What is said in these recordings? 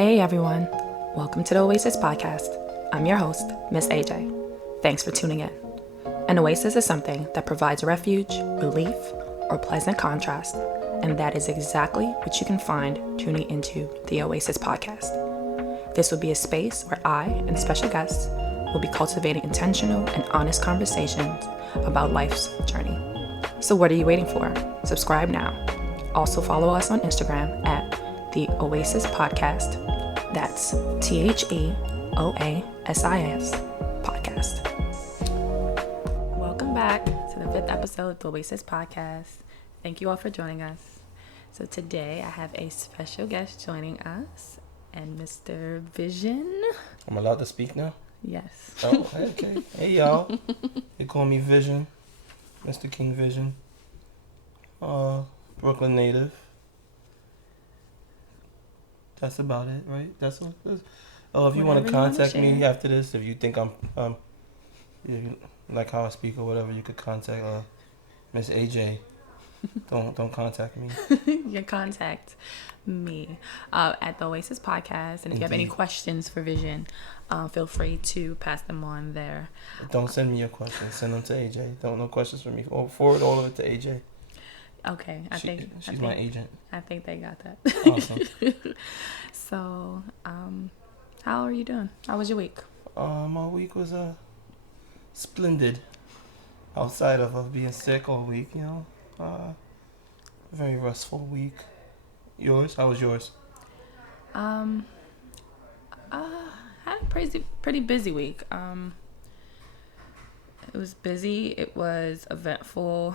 Hey everyone, welcome to the Oasis Podcast. I'm your host, Miss AJ. Thanks for tuning in. An oasis is something that provides refuge, relief, or pleasant contrast, and that is exactly what you can find tuning into the Oasis Podcast. This will be a space where I and special guests will be cultivating intentional and honest conversations about life's journey. So what are you waiting for? Subscribe now. Also follow us on Instagram at the Oasis Podcast. That's TheOasis Podcast. Welcome back to the 5th episode of the Oasis Podcast. Thank you all for joining us. So today I have a special guest joining us, and Mr. Vision. I'm allowed to speak now? Yes. Oh, okay. Hey, y'all. They call me Vision. Mr. King Vision. Brooklyn native. That's about it, right? That's what. If you want to contact me after this, if you think I'm, you like how I speak or whatever, you could contact Miss AJ. Don't contact me. You can contact me at the Oasis Podcast, and if you have any questions for Vision, feel free to pass them on there. Don't send me your questions. Send them to AJ. No questions for me. Forward all of it to AJ. Okay, she's my agent. I think they got that. Awesome. So, how are you doing? How was your week? My week was splendid. Outside of being sick all week, you know, very restful week. Yours? How was yours? Had a pretty busy week. It was busy. It was eventful.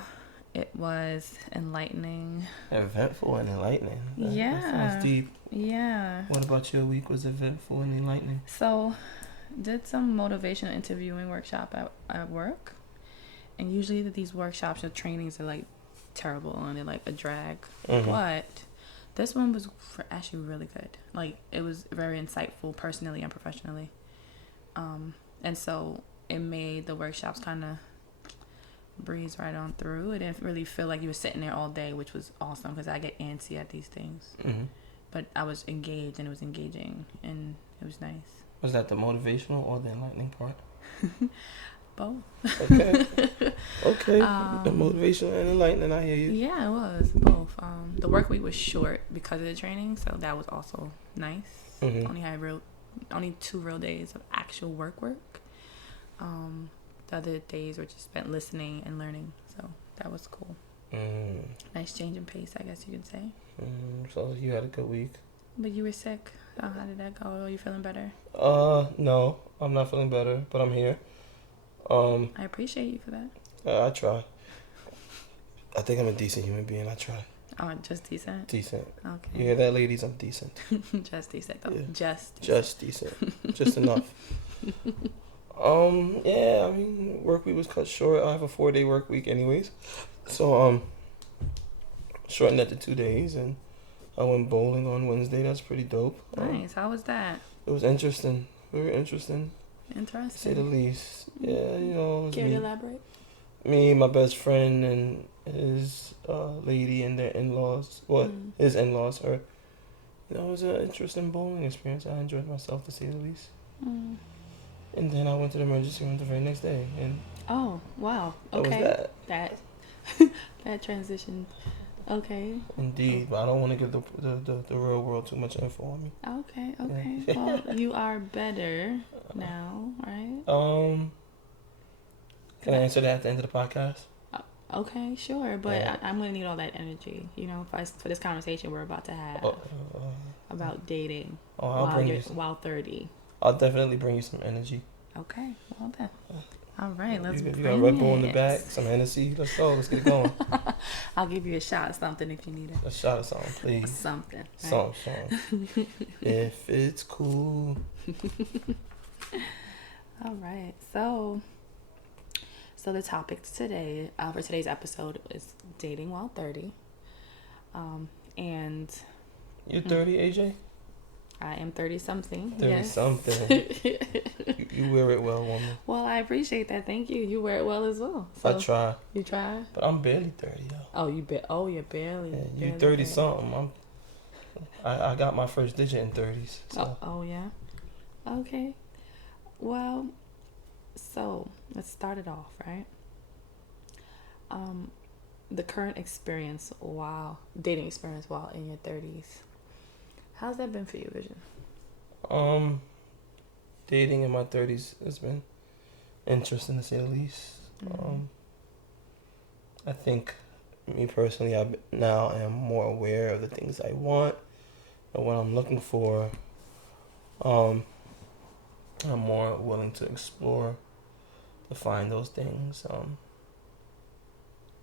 It was enlightening. Eventful and enlightening. That sounds deep. Yeah. What about your week was eventful and enlightening? So, did some motivational interviewing workshop at work. And usually these workshops or trainings are like terrible and they're like a drag. Mm-hmm. But this one was actually really good. Like, it was very insightful personally and professionally. And so it made the workshops kind of breeze right on through. It didn't really feel like you were sitting there all day, which was awesome because I get antsy at these things. Mm-hmm. But I was engaged and it was engaging and it was nice. Was that the motivational or the enlightening part? Both. Okay. The motivational and enlightening, I hear you. Yeah, it was both. The work week was short because of the training, so that was also nice. Mm-hmm. Only 2 real days of actual work. The other days were just spent listening and learning, so that was cool. Nice change in pace, I guess you could say. So you had a good week. But you were sick. How did that go? Are you feeling better? No, I'm not feeling better, but I'm here. I appreciate you for that. I try. I think I'm a decent human being. I try. Oh, just decent? Decent. Okay. You hear that, ladies? I'm decent. Just decent, though. Yeah. Just decent. Just enough. Yeah, I mean, work week was cut short. I have a 4-day work week anyways. So, shortened that to 2 days, and I went bowling on Wednesday. That's pretty dope. Nice. How was that? It was interesting. Very interesting. Interesting. To say the least. Yeah, you know. Care to elaborate? Me, my best friend, and his lady and their in-laws. His in-laws, her. You know, it was an interesting bowling experience. I enjoyed myself, to say the least. And then I went to the emergency room the very next day. And oh, wow. Okay. That was that. That transition. Okay. Indeed, but I don't want to give the real world too much info on me. Okay. Yeah. Well, you are better now, right? Can I answer that at the end of the podcast? Okay, sure. But I'm going to need all that energy, you know, for this conversation we're about to have about dating while 30. I'll definitely bring you some energy. Okay, well then. All right, let's bring it. You got Red Bull in the back, some Hennessy. Let's go. Let's get it going. I'll give you a shot of something if you need it. A shot of something, please. Something. Right? Something. If it's cool. All right, so the topic today for today's episode is dating while 30. And you're 30, AJ? I am 30-something. 30-something. You wear it well, woman. Well, I appreciate that. Thank you. You wear it well as well. So I try. You try? But I'm barely 30, though. Oh, you're barely. Yeah, you 30-something. I got my first digit in 30s. So. Oh, yeah? Okay. Well, so let's start it off, right? The current experience dating experience while in your 30s. How's that been for you, Vision? Dating in my 30s has been interesting to say the least. Mm-hmm. I think me personally, I now am more aware of the things I want and what I'm looking for. I'm more willing to explore to find those things.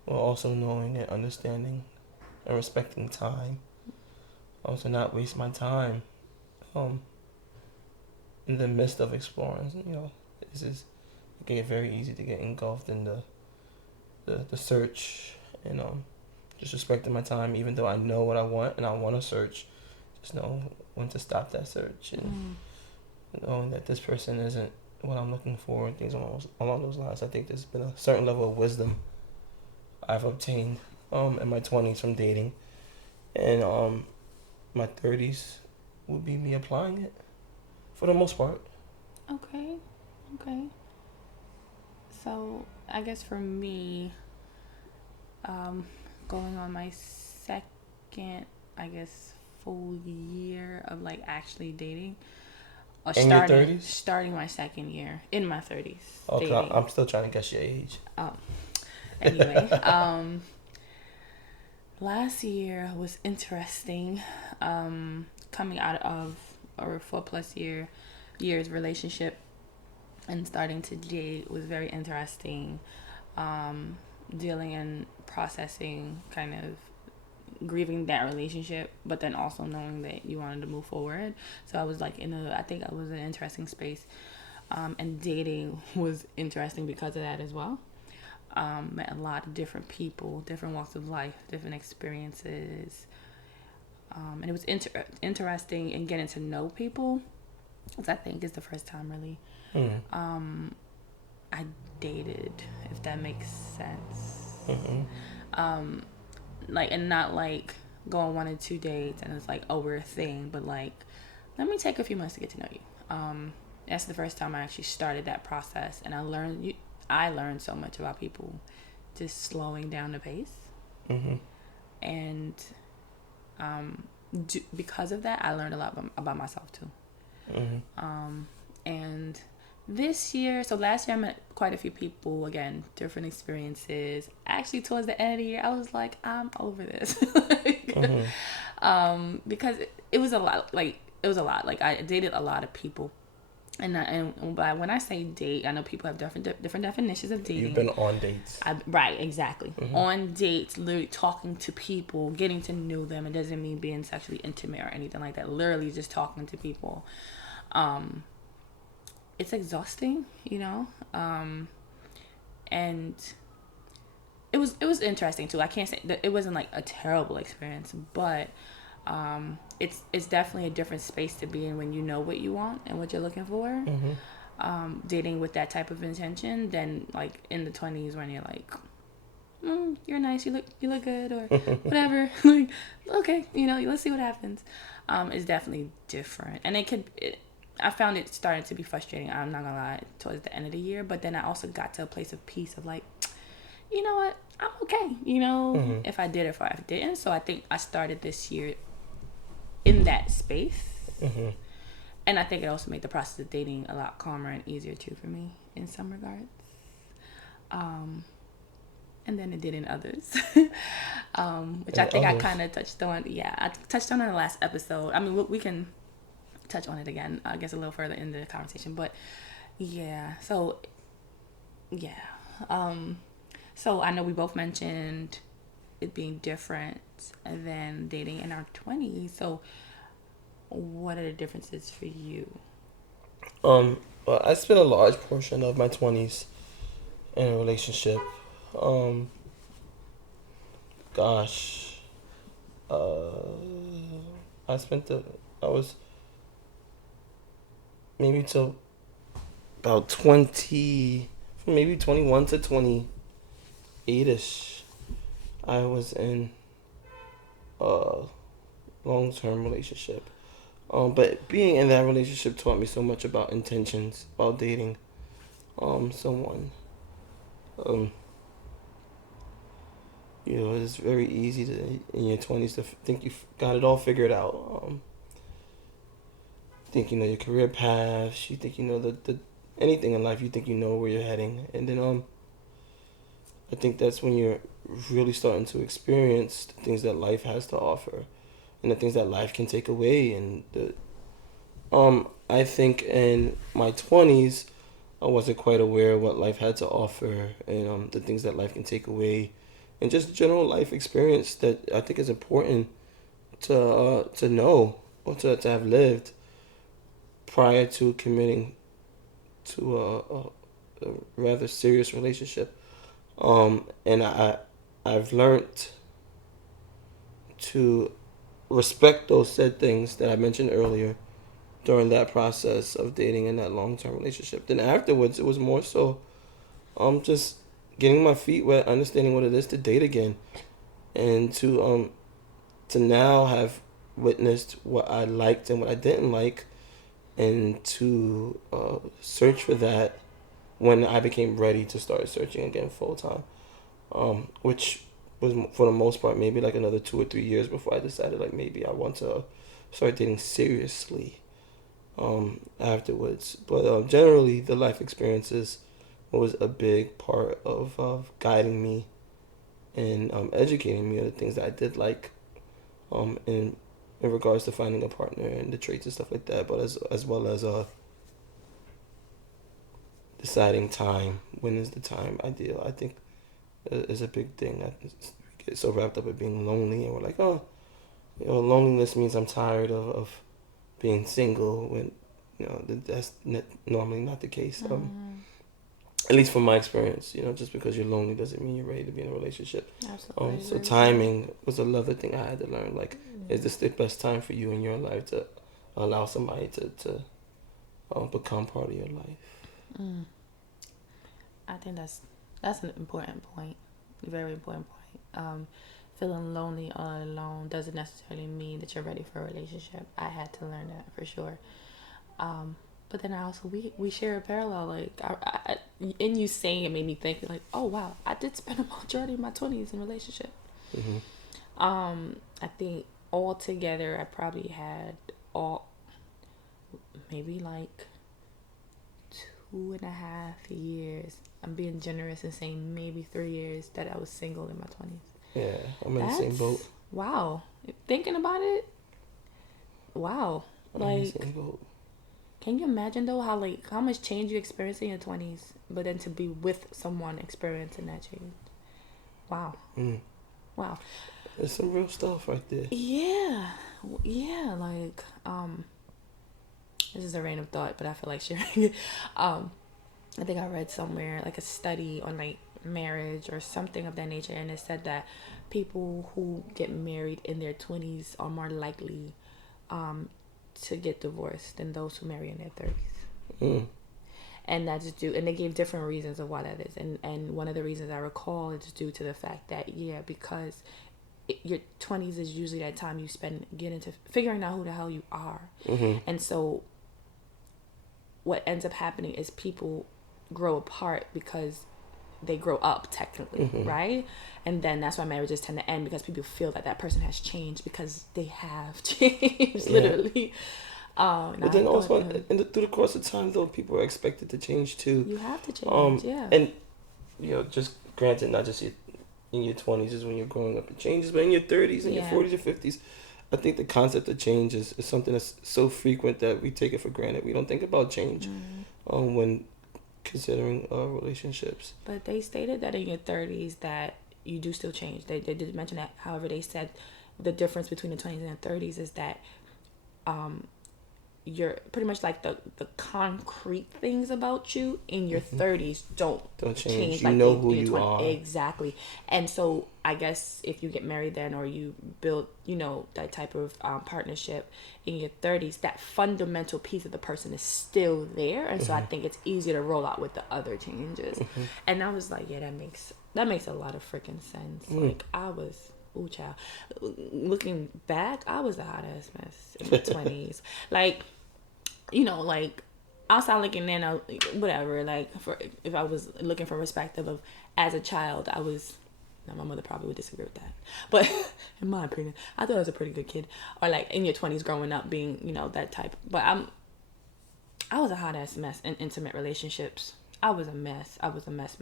While also knowing and understanding and respecting time. Also not waste my time. In the midst of exploring, it can get very easy to get engulfed in the search, and just respecting my time, even though I know what I want and I want to search, just know when to stop that search, and knowing that this person isn't what I'm looking for, and things along those lines. I think there's been a certain level of wisdom I've obtained in my 20s from dating, and my 30s would be me applying it for the most part. Okay. So I guess for me, going on my second, full year of like actually dating, or in your 30s? Starting my second year in my 30s. Okay, I'm still trying to guess your age. Anyway, last year was interesting. Coming out of a 4+ years relationship and starting to date was very interesting. Dealing and processing, kind of grieving that relationship, but then also knowing that you wanted to move forward. So I was like I think I was in an interesting space. And dating was interesting because of that as well. Met a lot of different people, different walks of life, different experiences. And it was interesting in getting to know people, which I think is the first time really I dated, if that makes sense. Mm-hmm. And not like going 1 or 2 dates and it's like, oh, we're a thing, but like, let me take a few months to get to know you. That's the first time I actually started that process, and I learned so much about people just slowing down the pace. Mm-hmm. And because of that, I learned a lot about myself too. Mm-hmm. And this year, so last year I met quite a few people, again, different experiences. Actually, towards the end of the year, I was like, I'm over this. Because it was a lot. Like I dated a lot of people. And by when I say date, I know people have different definitions of dating. You've been on dates. Right, exactly. Mm-hmm. On dates, literally talking to people, getting to know them. It doesn't mean being sexually intimate or anything like that. Literally just talking to people. It's exhausting, and it was interesting too. I can't say that it wasn't like a terrible experience, but it's definitely a different space to be in when you know what you want and what you're looking for. Mm-hmm. Dating with that type of intention than like in the 20s when you're like, you're nice, you look good, or whatever. Like, okay, let's see what happens. It's definitely different, and I found it started to be frustrating. I'm not gonna lie, towards the end of the year, but then I also got to a place of peace of like, you know what, I'm okay. Mm-hmm. If I did or if I didn't. So I think I started this year in that space. Mm-hmm. And I think it also made the process of dating a lot calmer and easier too for me in some regards. And then it did in others. Which I think others. I kind of touched on. Yeah, I touched on in the last episode. I mean, we can touch on it again, I guess, a little further in the conversation. But yeah, so yeah. So I know we both mentioned it being different than dating in our 20s. So what are the differences for you? Well, I spent a large portion of my 20s in a relationship. I was maybe till about 20, maybe 21 to 28ish. I was in long-term relationship. But being in that relationship taught me so much about intentions, about dating someone. Um, it's very easy to in your 20s to think you've got it all figured out. Think you know your career paths. You think you know the anything in life. You think you know where you're heading, and then I think that's when you're really starting to experience the things that life has to offer, and the things that life can take away. And I think in my 20s, I wasn't quite aware of what life had to offer, and the things that life can take away, and just general life experience that I think is important to know or to have lived prior to committing to a rather serious relationship. And I've learned to respect those said things that I mentioned earlier during that process of dating in that long term relationship. Then afterwards, it was more so just getting my feet wet, understanding what it is to date again, and to now have witnessed what I liked and what I didn't like, and to search for that when I became ready to start searching again full time, which was for the most part maybe like another 2 or 3 years before I decided like maybe I want to start dating seriously afterwards. But generally, the life experiences was a big part of guiding me and educating me on the things that I did like, in regards to finding a partner and the traits and stuff like that. But as well as deciding time, when is the time ideal, I think is a big thing. We get so wrapped up with being lonely, and we're like, oh, loneliness means I'm tired of being single, when that's normally not the case. At least from my experience, just because you're lonely doesn't mean you're ready to be in a relationship. Absolutely. So timing was another thing I had to learn. Like, is this the best time for you in your life to allow somebody to become part of your life? I think that's an important point, very important point. Feeling lonely all alone doesn't necessarily mean that you're ready for a relationship. I had to learn that for sure. But then I also we share a parallel. Like in you saying it made me think like, oh wow, I did spend a majority of my 20s in a relationship. Mm-hmm. I think altogether I probably had maybe like 2.5 years. I'm being generous and saying maybe 3 years that I was single in my 20s. Yeah, I'm in the same boat. Wow. Thinking about it, wow. Like, can you imagine though how much change you experience in your 20s, but then to be with someone experiencing that change? Wow. Wow. There's some real stuff right there. Yeah. Like, this is a random thought, but I feel like sharing it. I think I read somewhere like a study on like marriage or something of that nature, and it said that people who get married in their 20s are more likely to get divorced than those who marry in their 30s. And that's due, and they gave different reasons of why that is, and one of the reasons I recall is due to the fact that because your 20s is usually that time you spend getting to figuring out who the hell you are. And so what ends up happening is people grow apart because they grow up technically, right? And then that's why marriages tend to end, because people feel that person has changed, because they have changed, literally. But then also, through the course of time, though, people are expected to change too. You have to change, And just granted, not just in your 20s is when you're growing up, it changes, but in your 30s and your 40s or 50s, I think the concept of change is something that's so frequent that we take it for granted. We don't think about change when considering relationships. But they stated that in your 30s that you do still change. They did mention that. However, they said the difference between the 20s and the 30s is that you're pretty much like the concrete things about you in your 30s don't change. You know who you are. Exactly. And so I guess if you get married then, or you build, that type of partnership in your 30s, that fundamental piece of the person is still there. And so I think it's easier to roll out with the other changes. And I was like, yeah, that makes a lot of freaking sense. Like I was ooh, child. Looking back, I was a hot ass mess in my 20s. Like, you know, like, outside looking in, whatever, like, for if I was looking from perspective of as a child, I was, now my mother probably would disagree with that, but in my opinion, I thought I was a pretty good kid. Or like in your 20s growing up being, you know, that type. But I was a hot ass mess in intimate relationships. I was a mess. I was a mess.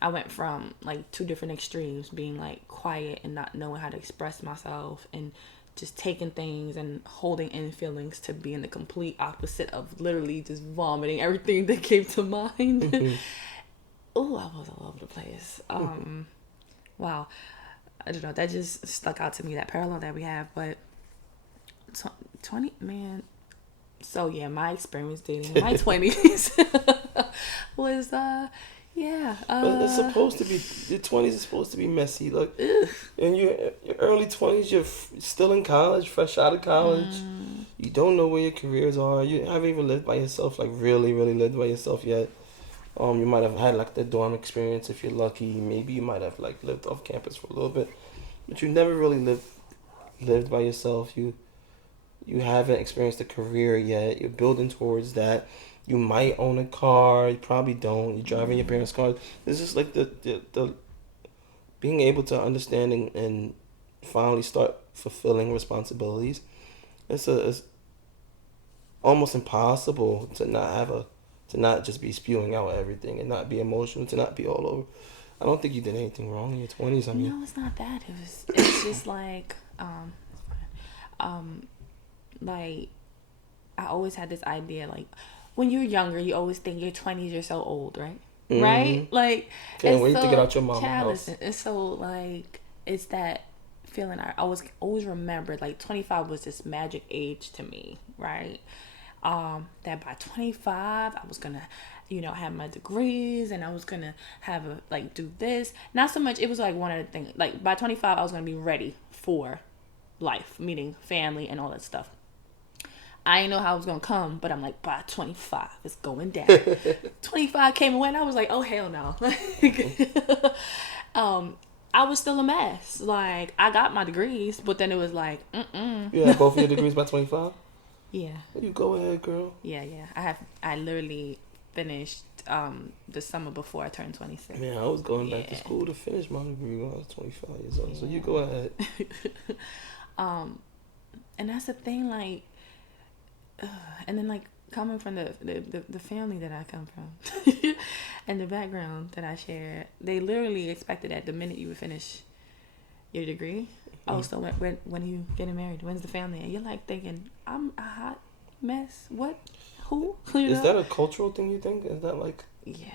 I went from like two different extremes, being like quiet and not knowing how to express myself and just taking things and holding in feelings, to being the complete opposite of literally just vomiting everything that came to mind. Oh, I was all over the place. Wow. I don't know. That just stuck out to me, that parallel that we have. But 20, man. So yeah, my experience dating in my 20s was yeah. But it's supposed to be, your 20s is supposed to be messy. Like, in your early 20s, you're still in college, fresh out of college. You don't know where your careers are. You haven't even lived by yourself, like really, really lived by yourself yet. You might have had like the dorm experience if you're lucky. Maybe you might have like lived off campus for a little bit, but you never really lived by yourself. You haven't experienced a career yet. You're building towards that. You might own a car. You probably don't. You're driving your parents' car. It's just like the being able to understand and finally start fulfilling responsibilities. It's almost impossible to not just be spewing out everything and not be emotional, to not be all over. I don't think you did anything wrong in your 20s. I mean, no, it's not that. It's just like like I always had this idea, like when you're younger, you always think your 20s you're so old, right? Mm-hmm. Right? Like, can't wait to get out your mama's house. It's so like, it's that feeling. I always remembered like 25 was this magic age to me, right? That by 25 I was gonna, you know, have my degrees and I was gonna have do this. Not so much, it was like one of the things, like by 25 I was gonna be ready for life, meaning family and all that stuff. I didn't know how it was gonna come, but I'm like, by 25 it's going down. 25 came and went, I was like, oh hell no. I was still a mess. Like, I got my degrees, but then it was like, You had both of your degrees by 25? Yeah. You go ahead, girl. Yeah. I literally finished the summer before I turned 26. Man, I was going back to school to finish my degree when I was 25 years old. Yeah. So you go ahead. And that's the thing, like, and then like coming from the family that I come from and the background that I share, they literally expected that the minute you would finish your degree, oh, so when are you getting married? When's the family? And you're like thinking, I'm a hot mess. What? Who? You know? Is that a cultural thing, you think? Is that like... Yeah.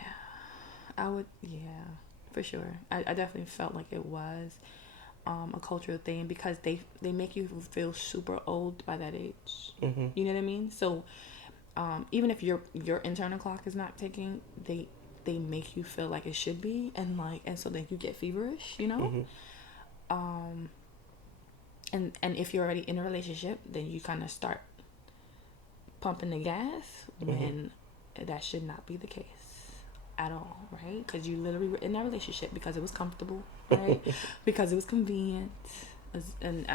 I would, yeah, for sure. I definitely felt like it was a cultural thing, because they make you feel super old by that age. Mm-hmm. You know what I mean? So even if your internal clock is not ticking, they make you feel like it should be, and so then you get feverish, you know? Mm-hmm. And if you're already in a relationship, then you kind of start pumping the gas when that should not be the case at all, right? Because you literally were in that relationship because it was comfortable, right? Because it was convenient, and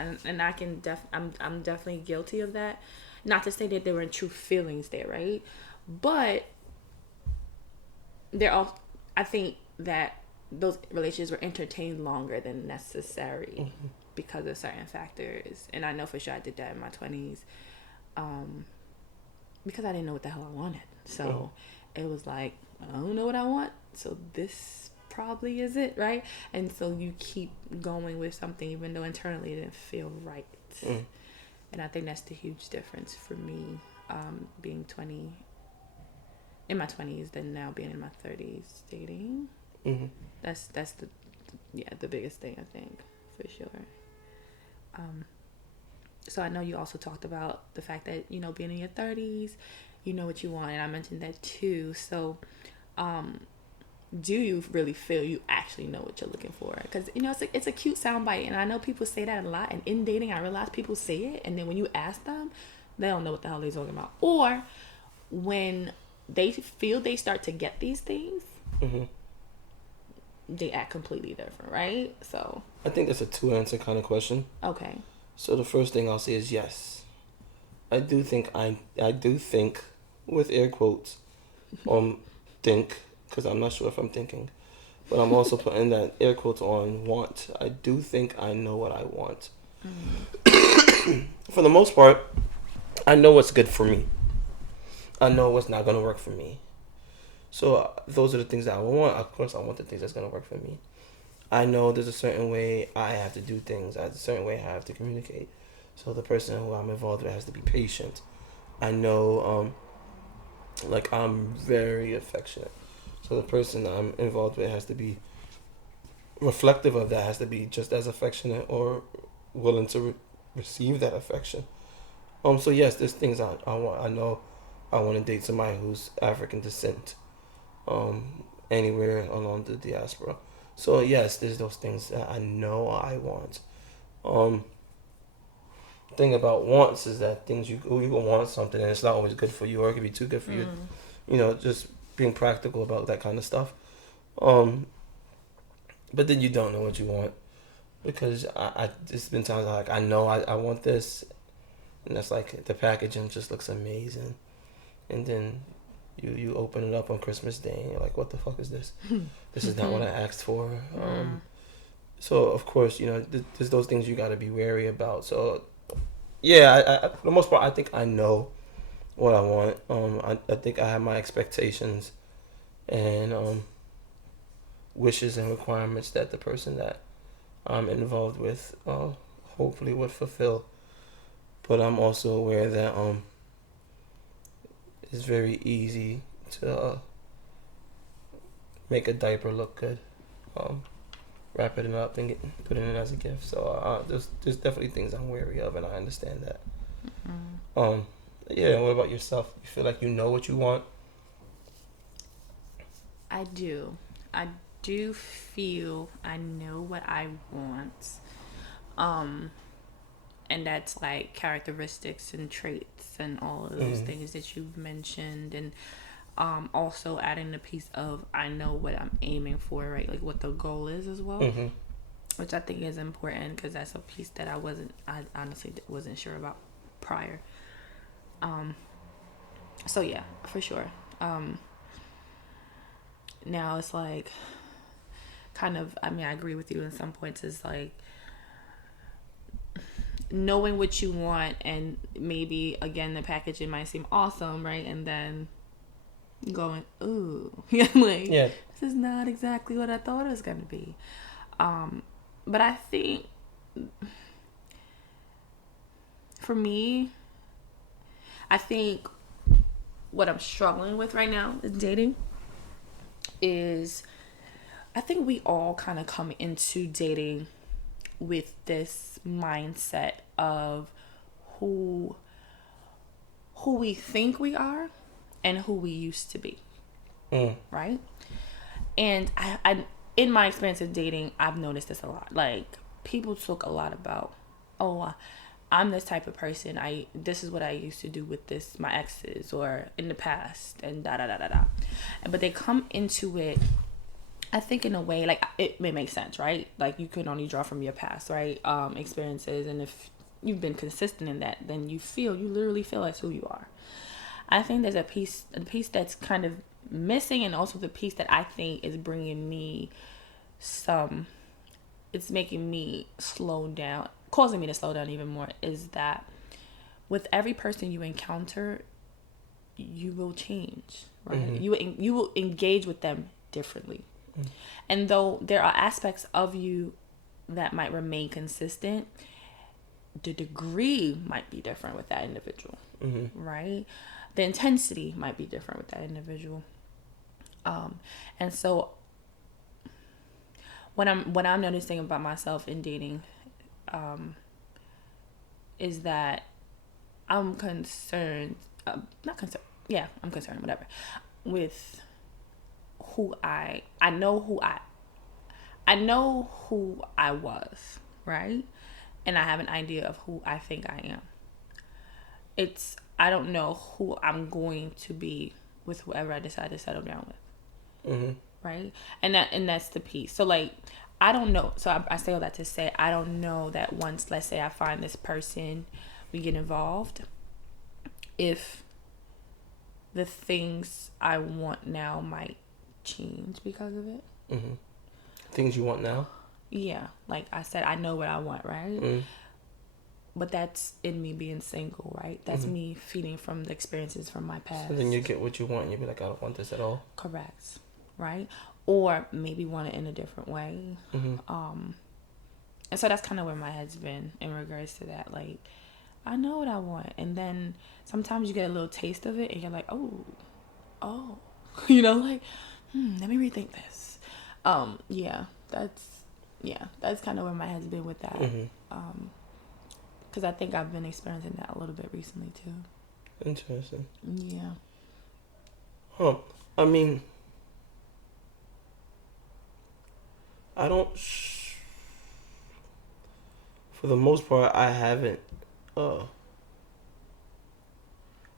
I can I'm definitely guilty of that. Not to say that there weren't true feelings there, right? But I think that those relationships were entertained longer than necessary because of certain factors. And I know for sure I did that in my 20s, because I didn't know what the hell I wanted. So it was like, I don't know what I want, so this probably is it, right? And so you keep going with something even though internally it didn't feel right. And I think that's the huge difference for me, being 20 in my 20s than now being in my 30s dating. That's the biggest thing, I think, for sure. So I know you also talked about the fact that, you know, being in your 30s, you know what you want, and I mentioned that too. So do you really feel you actually know what you're looking for? Because, you know, it's a cute soundbite, and I know people say that a lot, and in dating I realize people say it, and then when you ask them, they don't know what the hell they're talking about. Or when they feel they start to get these things, they act completely different, right? So I think that's a 2-answer kind of question. Okay. So the first thing I'll say is yes. I do think with air quotes, think, because I'm not sure if I'm thinking, but I'm also putting that air quotes on want. I do think I know what I want. For the most part, I know what's good for me. I know what's not gonna work for me. So those are the things that I want. Of course, I want the things that's gonna work for me. I know there's a certain way I have to do things. There's a certain way I have to communicate. So the person who I'm involved with has to be patient. I know, like, I'm very affectionate. So the person that I'm involved with has to be reflective of that, has to be just as affectionate or willing to receive that affection. So yes, there's things I want. I know I want to date somebody who's African descent, anywhere along the diaspora. So yes, there's those things that I know I want. Thing about wants is that things you can want something and it's not always good for you, or it can be too good for you. You know, just being practical about that kind of stuff. But then you don't know what you want, because I there's been times like I know I want this, and that's like the packaging just looks amazing, and then you open it up on Christmas Day and you're like, what the fuck is this? This is not what I asked for. So of course, you know, there's those things you got to be wary about. So yeah, I for the most part, I think I know what I want. I think I have my expectations and wishes and requirements that the person that I'm involved with hopefully would fulfill. But I'm also aware that it's very easy to make a diaper look good, wrap it up and put it in as a gift. So there's definitely things I'm wary of, and I understand that. Yeah. What about yourself? You feel like you know what you want? I do. I do feel I know what I want. And that's like characteristics and traits and all of those things that you've mentioned, and also adding the piece of I know what I'm aiming for, right? Like what the goal is as well, which I think is important, because that's a piece that I honestly wasn't sure about prior. So yeah, for sure. Now it's like kind of, I mean, I agree with you in some points. It's like knowing what you want, and maybe again the packaging might seem awesome, right? And then going, ooh, like, Yeah. this is not exactly what I thought it was gonna be. But I think for me, I think what I'm struggling with right now in dating is, I think we all kind of come into dating with this mindset of who we think we are and who we used to be, right? And I in my experience of dating, I've noticed this a lot. Like, people talk a lot about, oh, I'm this type of person. This is what I used to do with my exes or in the past, and da da da da da. But they come into it, I think, in a way, like, it may make sense, right? Like, you can only draw from your past, right? Experiences, and if you've been consistent in that, then you literally feel that's who you are. I think there's a piece that's kind of missing, and also the piece that I think is bringing me it's making me slow down, causing me to slow down even more, is that with every person you encounter, you will change, right? You will engage with them differently. And though there are aspects of you that might remain consistent, the degree might be different with that individual, right? The intensity might be different with that individual. And so what I'm noticing about myself in dating is that I'm concerned, I'm concerned, whatever, with who I know who I was, right? And I have an idea of who I think I am. I don't know who I'm going to be with whoever I decide to settle down with. Right? And that's the piece. So, like, I don't know. So I say all that to say I don't know that once, let's say I find this person, we get involved, if the things I want now might change because of it. Mm-hmm. Things you want now? Yeah. Like I said, I know what I want, right? Mm-hmm. But that's in me being single, right? That's me feeding from the experiences from my past. So then you get what you want and you'll be like, I don't want this at all. Correct. Right? Or maybe want it in a different way. Mm-hmm. And so that's kind of where my head's been in regards to that. Like, I know what I want. And then sometimes you get a little taste of it and you're like, oh. You know, like, let me rethink this. That's kind of where my head's been with that. Because I think I've been experiencing that a little bit recently, too. Interesting. Yeah. Huh. I mean, I don't... For the most part, I haven't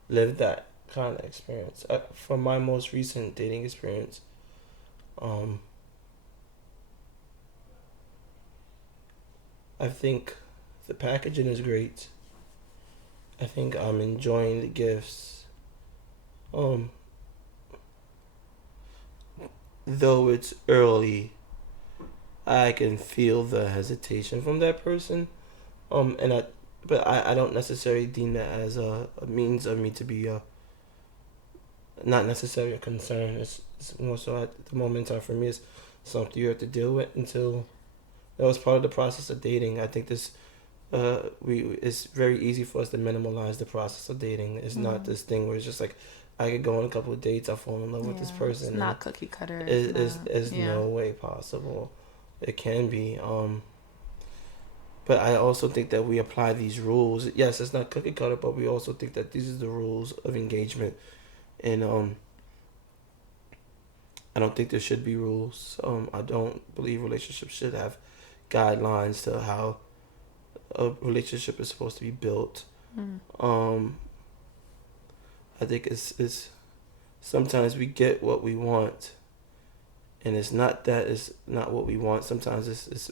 lived that kind of experience. From my most recent dating experience, I think the packaging is great. I think I'm enjoying the gifts. Though it's early, I can feel the hesitation from that person. But I don't necessarily deem that as a means of me to be not necessarily a concern. It's more so at the moment in time for me, it's something you have to deal with until that was part of the process of dating. I think this it's very easy for us to minimalize the process of dating. It's not this thing where it's just like I could go on a couple of dates, I fall in love with this person. It's not cookie cutter. It's no way possible. It can be. But I also think that we apply these rules. Yes, it's not cookie cutter, but we also think that these are the rules of engagement. And I don't think there should be rules. I don't believe relationships should have guidelines to how a relationship is supposed to be built. I think it's sometimes we get what we want, and it's not that it's not what we want. Sometimes it's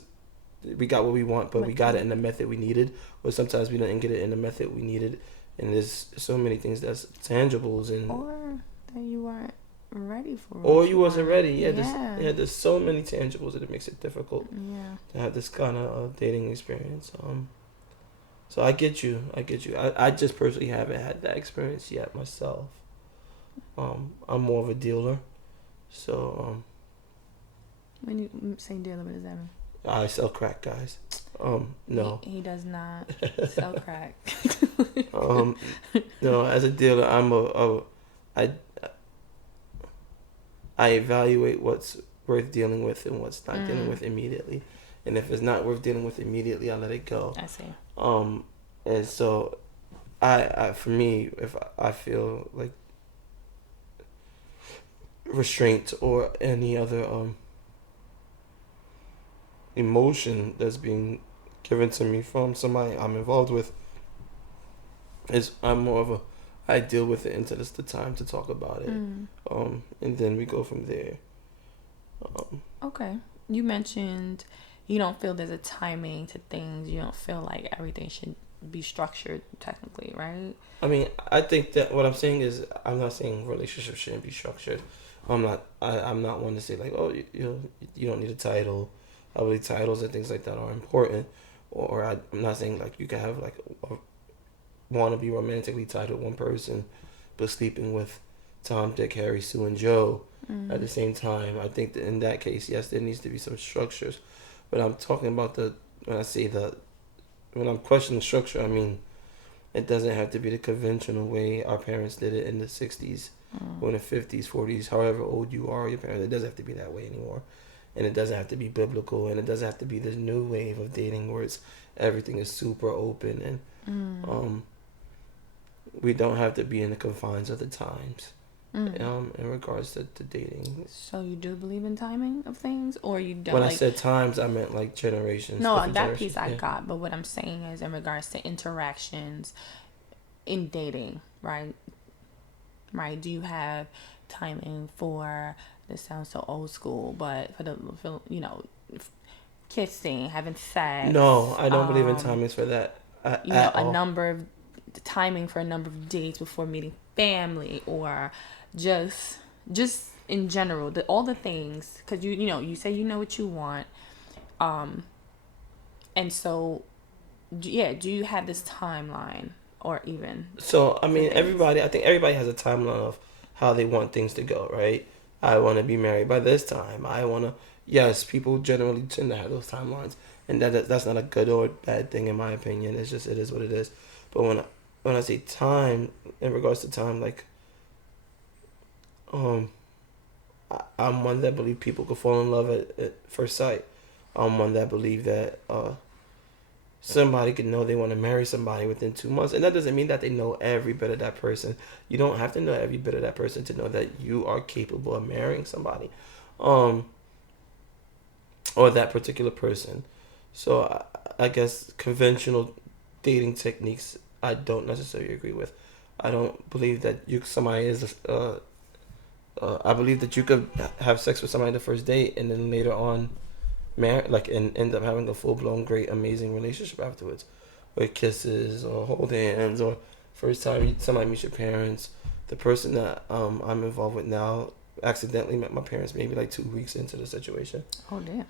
we got what we want, but we got it in the method we needed, or sometimes we didn't get it in the method we needed. And there's so many things that's tangibles, and or that you weren't ready for, or you wasn't ready. There's so many tangibles that it makes it difficult to have this kind of dating experience. So I get you. I just personally haven't had that experience yet myself. I'm more of a dealer, so when you say dealer, what does that mean? I sell crack, guys. No. He does not sell crack. No, as a dealer, I evaluate what's worth dealing with and what's not dealing with immediately. And if it's not worth dealing with immediately, I let it go. I see. And so I for me, if I feel like restraint or any other emotion that's being given to me from somebody I'm involved with, is I'm more of a I deal with it until it's the time to talk about it, and then we go from there. Okay, you mentioned you don't feel there's a timing to things. You don't feel like everything should be structured technically, right? I mean, I think that what I'm saying is I'm not saying relationships shouldn't be structured. I'm not one to say like, oh, you don't need a title. I believe titles and things like that are important. Or I'm not saying like you can have like want to be romantically tied with one person, but sleeping with Tom, Dick, Harry, Sue, and Joe at the same time. I think that in that case, yes, there needs to be some structures. But I'm talking about when I'm questioning structure, I mean, it doesn't have to be the conventional way our parents did it in the 60s or in the 50s, 40s, however old you are, your parents. It doesn't have to be that way anymore. And it doesn't have to be biblical, and it doesn't have to be this new wave of dating where everything is super open, and we don't have to be in the confines of the times in regards to dating. So you do believe in timing of things, or you don't? When I said times, I meant like generations. No, that piece I got, but what I'm saying is in regards to interactions in dating, right? Right? Do you have timing for? This sounds so old school, but for kissing, having sex. No, I don't believe in timings for that at all. Timing for a number of dates before meeting family, or just in general, all the things, because you say you know what you want, and so do you have this timeline, or even So I mean, I think everybody has a timeline of how they want things to go, right? I want to be married by this time. I want to. Yes, people generally tend to have those timelines, and that's not a good or bad thing in my opinion. It's just it is what it is. But when I say time, in regards to time, like, I'm one that believe people could fall in love at first sight. I'm one that believe that somebody could know they want to marry somebody within 2 months, and that doesn't mean that they know every bit of that person. You don't have to know every bit of that person to know that you are capable of marrying somebody, or that particular person. So I guess conventional dating techniques I don't necessarily agree with. I don't believe that somebody is I believe that you could have sex with somebody the first date and then later on and end up having a full-blown great amazing relationship afterwards, with kisses or hold hands, or first time somebody meets your parents. The person that I'm involved with now accidentally met my parents maybe like 2 weeks into the situation. Oh damn.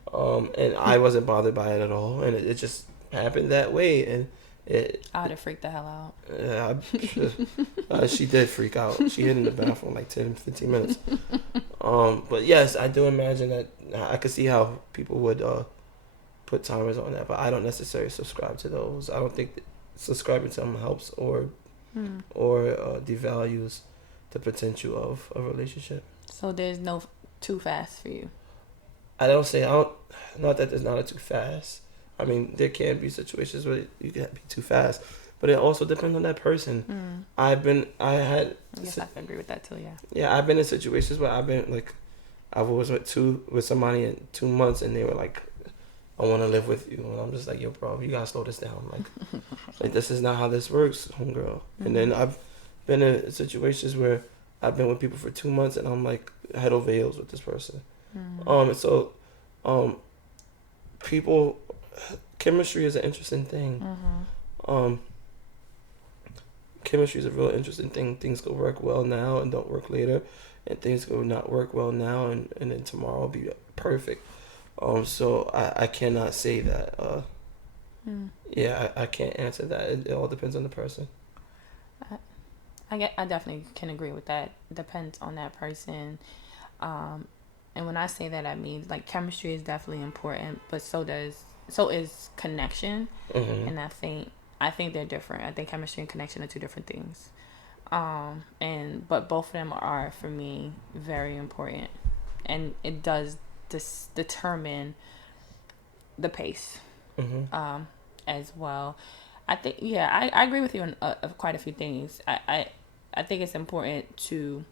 And I wasn't bothered by it at all, and it just happened that way, and I'd have freaked the hell out. Yeah, she did freak out. She hid in the bathroom like 10-15 minutes. But yes, I do imagine that I could see how people would put timers on that, but I don't necessarily subscribe to those. I don't think that subscribing to them helps or devalues the potential of a relationship. So there's no too fast for you. Not that there's not a too fast. I mean, there can be situations where you can be too fast, but it also depends on that person. I guess I can agree with that too. Yeah. Yeah, I've been in situations where I've always with somebody in 2 months, and they were like, "I want to live with you," and I'm just like, "Yo, bro, you gotta slow this down. Like this is not how this works, homegirl." And then I've been in situations where I've been with people for 2 months, and I'm like head over heels with this person. People. Chemistry is an interesting thing. Chemistry is a real interesting thing. Things could work well now and don't work later, and things could not work well now and then tomorrow will be perfect. So I cannot say that. Yeah, I can't answer that. It all depends on the person. I definitely can agree with that. Depends on that person. And when I say that, I mean like chemistry is definitely important, but so is connection. And I think they're different. I think chemistry and connection are two different things. But both of them are for me very important, and it does determine the pace as well. I think I agree with you on quite a few things. I think it's important to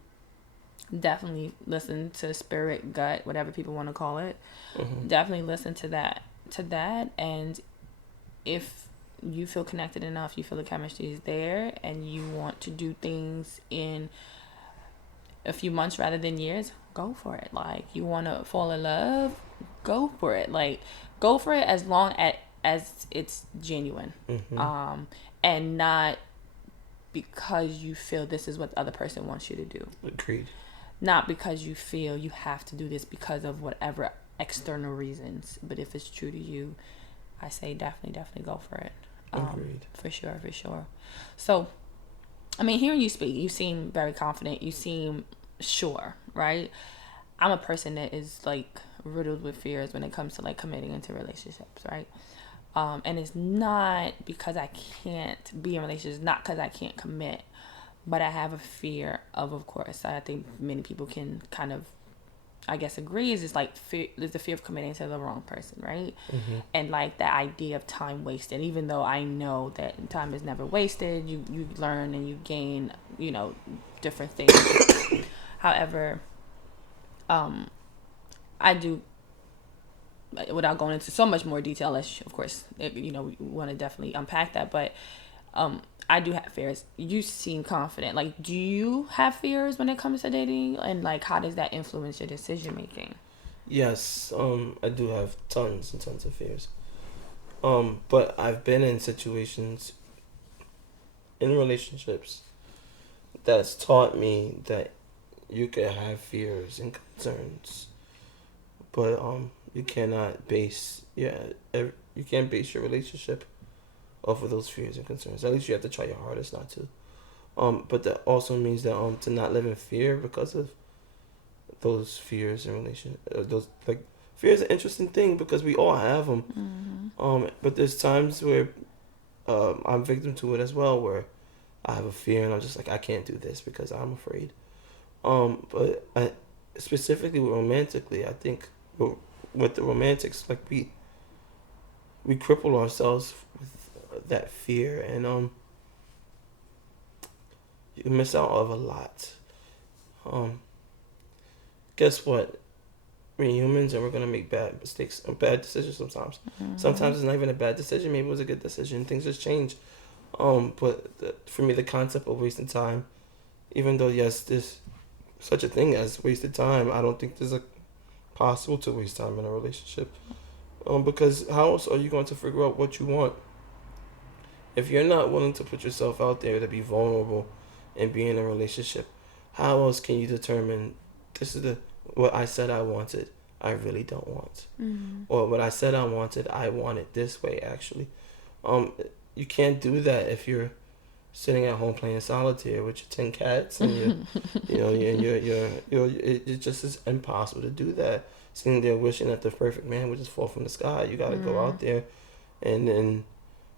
definitely listen to spirit, gut, whatever people want to call it. Definitely listen to that, and if you feel connected enough, you feel the chemistry is there, and you want to do things in a few months rather than years, go for it. Like, you want to fall in love, go for it. Like, go for it as long as it's genuine, and not because you feel this is what the other person wants you to do. Agreed. Not because you feel you have to do this because of whatever external reasons, but if it's true to you, I say definitely go for it. Agreed. For sure. So, I mean, hearing you speak, you seem very confident. You seem sure, right? I'm a person that is like riddled with fears when it comes to like committing into relationships, right? And it's not because I can't be in relationships, not because I can't commit, but I have a fear of course, I think many people can kind of, I guess, agree, is like there's the fear of committing to the wrong person, right? And like the idea of time wasted, even though I know that time is never wasted. You learn and you gain, different things. However, I do, without going into so much more detail, unless of course we want to definitely unpack that, but I do have fears. You seem confident. Like, do you have fears when it comes to dating? And like, how does that influence your decision making? Yes, I do have tons and tons of fears. But I've been in situations in relationships that's taught me that you can have fears and concerns, but you cannot base you can't base your relationship off of those fears and concerns. At least you have to try your hardest not to. But that also means that to not live in fear because of those fears in relation those like fear is an interesting thing because we all have them. But there's times where I'm victim to it as well, where I have a fear and I'm just like, I can't do this because I'm afraid. But specifically romantically, I think with the romantics, like we cripple ourselves with that fear, and you miss out of a lot. Guess what? We're humans and we're gonna make bad mistakes or bad decisions sometimes. Sometimes it's not even a bad decision. Maybe it was a good decision. Things just change. But for me, the concept of wasting time, even though yes, there's such a thing as wasted time, I don't think there's a possible to waste time in a relationship. Because how else are you going to figure out what you want if you're not willing to put yourself out there to be vulnerable and be in a relationship? How else can you determine this is what I said I wanted, I really don't want, or what I said I want it this way actually. You can't do that if you're sitting at home playing solitaire with your 10 cats and it just is impossible to do that. Sitting there wishing that the perfect man would just fall from the sky. You got to go out there and then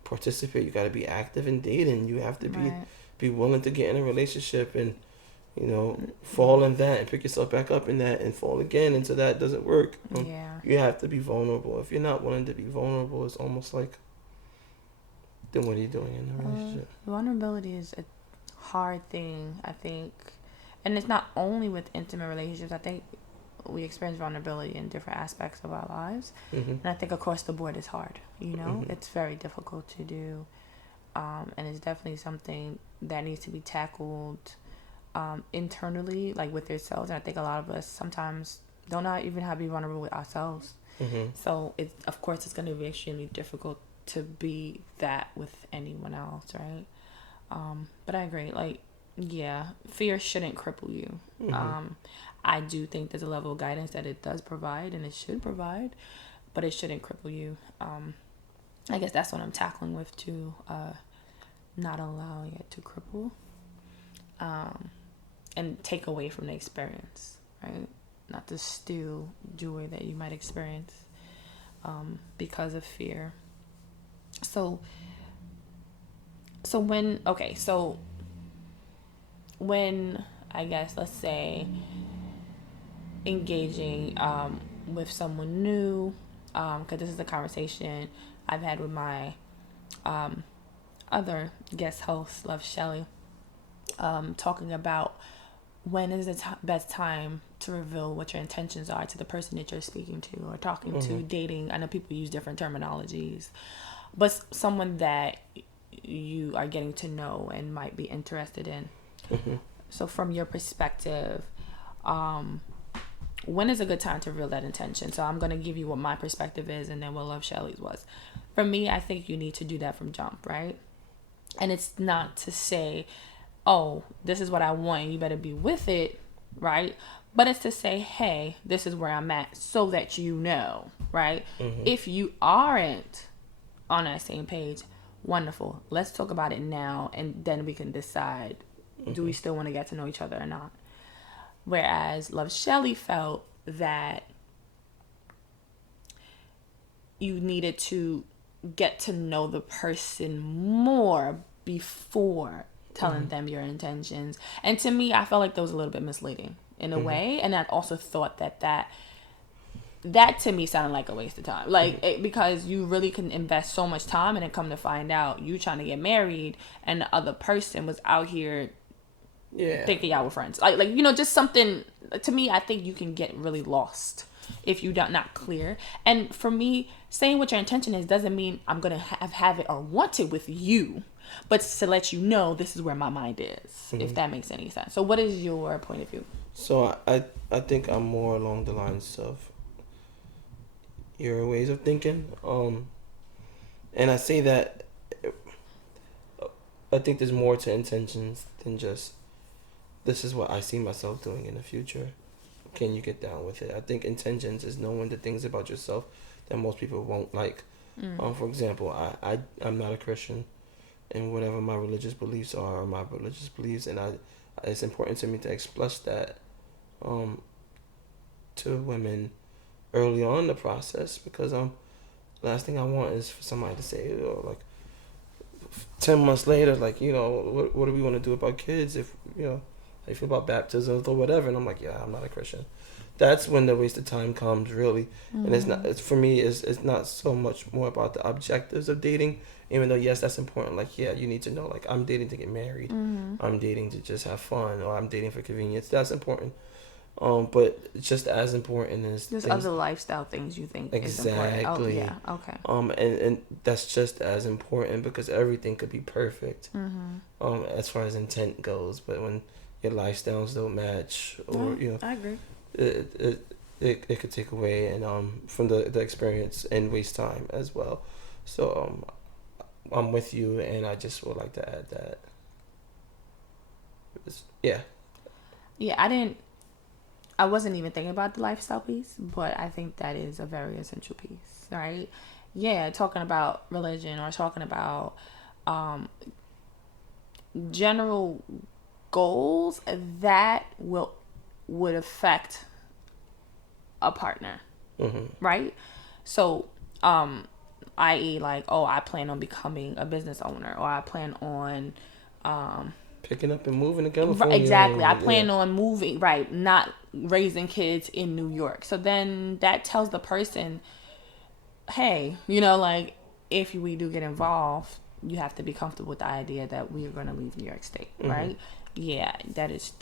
participate. You got to be active in dating. You have to be willing to get in a relationship and fall in that and pick yourself back up in that and fall again until that doesn't work. You have to be vulnerable. If you're not willing to be vulnerable, it's almost like, then what are you doing in a relationship? Vulnerability is a hard thing, I think. And it's not only with intimate relationships. I think we experience vulnerability in different aspects of our lives. And I think across the board it's hard. It's very difficult to do. And it's definitely something that needs to be tackled internally, like with yourselves. And I think a lot of us sometimes don't not even have to be vulnerable with ourselves. So of course it's going to be extremely difficult to be that with anyone else, right? But I agree, fear shouldn't cripple you. I do think there's a level of guidance that it does provide and it should provide, but it shouldn't cripple you. I guess that's what I'm tackling with too, not allowing it to cripple and take away from the experience, right? Not to steal joy that you might experience because of fear. So when I guess, let's say, engaging with someone new, because this is a conversation I've had with my other guest host, Love Shelley, talking about when is the best time to reveal what your intentions are to the person that you're speaking to or talking to, dating. I know people use different terminologies, but someone that you are getting to know and might be interested in. So from your perspective, when is a good time to reveal that intention? So I'm going to give you what my perspective is and then what Love Shelley's was. For me, I think you need to do that from jump, right? And it's not to say, oh, this is what I want and you better be with it, right? But it's to say, hey, this is where I'm at so that you know, right? If you aren't on that same page, wonderful. Let's talk about it now and then we can decide, do we still want to get to know each other or not? Whereas Love Shelley felt that you needed to get to know the person more before telling them your intentions. And to me, I felt like that was a little bit misleading in a way. And I also thought that to me sounded like a waste of time. Because you really can invest so much time and then come to find out you trying to get married and the other person was out here thinking y'all were friends. Just something, to me, I think you can get really lost if you're not clear. And for me, saying what your intention is doesn't mean I'm going to have it or want it with you, but to let you know this is where my mind is, if that makes any sense. So what is your point of view? So I think I'm more along the lines of your ways of thinking. And I say that I think there's more to intentions than just this is what I see myself doing in the future. Can you get down with it? I think intentions is knowing the things about yourself that most people won't like. For example, I'm not a Christian, and whatever my religious beliefs are my religious beliefs, and it's important to me to express that to women early on in the process, because last thing I want is for somebody to say, like 10 months later, like, what do we want to do about kids if, how you feel about baptism or whatever, and I'm like, yeah, I'm not a Christian. That's when the waste of time comes, really. And for me, it's not so much more about the objectives of dating, even though, yes, that's important. Like, yeah, you need to know, like, I'm dating to get married. I'm dating to just have fun, or I'm dating for convenience. That's important. But just as important as there's other lifestyle things you think exactly. Is important. Oh, yeah, okay. And that's just as important, because everything could be perfect. As far as intent goes, but when your lifestyles don't match, or I agree. It could take away and from the experience and waste time as well. So I'm with you, and I just would like to add that. I wasn't even thinking about the lifestyle piece, but I think that is a very essential piece, right? Yeah, talking about religion or talking about general goals that would affect a partner, right? So, i.e., like, I plan on becoming a business owner, or I plan on picking up and moving to California. Exactly. I plan on moving, right, not raising kids in New York. So then that tells the person, hey, like, if we do get involved, you have to be comfortable with the idea that we are going to leave New York State, right? Yeah, that's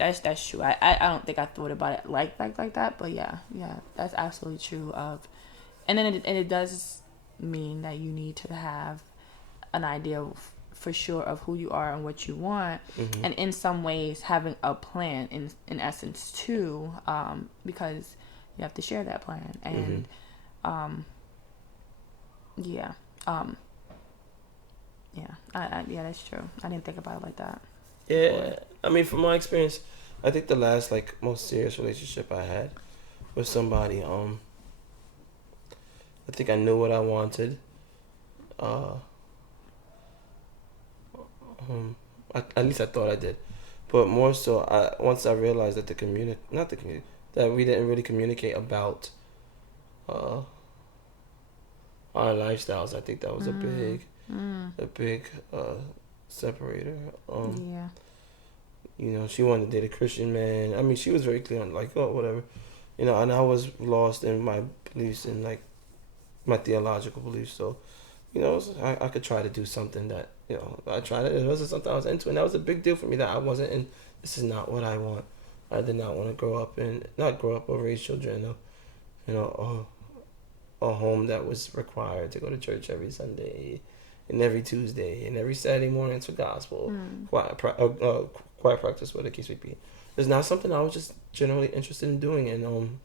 true. I don't think I thought about it like that, but yeah, that's absolutely true. And then it does mean that you need to have an idea for sure of who you are and what you want, and in some ways having a plan in essence too, because you have to share that plan. And that's true. I didn't think about it like that. Yeah, I mean, from my experience, I think the last most serious relationship I had with somebody, I think I knew what I wanted. At least I thought I did, but more so, once I realized that that we didn't really communicate about our lifestyles. I think that was a big separator. She wanted to date a Christian man. I mean, she was very clear on whatever, and I was lost in my beliefs and my theological beliefs. So, I could try to do something that I tried it. It wasn't something I was into, and that was a big deal for me that I wasn't in. This is not what I want. I did not want to not grow up or raise children in a home that was required to go to church every Sunday and every Tuesday and every Saturday morning for gospel, choir practice, whatever the case may be. It's not something I was just generally interested in doing, and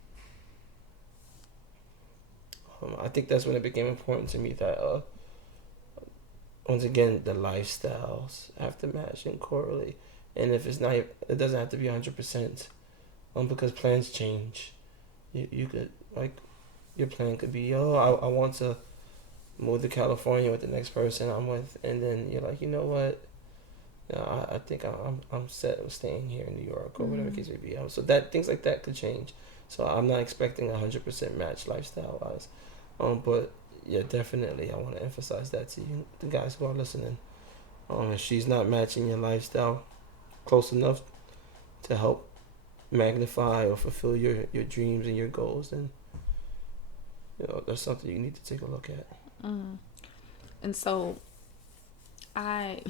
I think that's when it became important to me that once again, the lifestyles have to match and correlate. And if it's not, it doesn't have to be 100%. Because plans change. You could, your plan could be, I want to move to California with the next person I'm with. And then you're like, you know what? I think I'm set with staying here in New York, or whatever the case may be. So things like that could change. So I'm not expecting 100% match lifestyle-wise. But yeah, definitely, I want to emphasize that to you, the guys who are listening. If she's not matching your lifestyle close enough to help magnify or fulfill your dreams and your goals, then that's something you need to take a look at. And so, I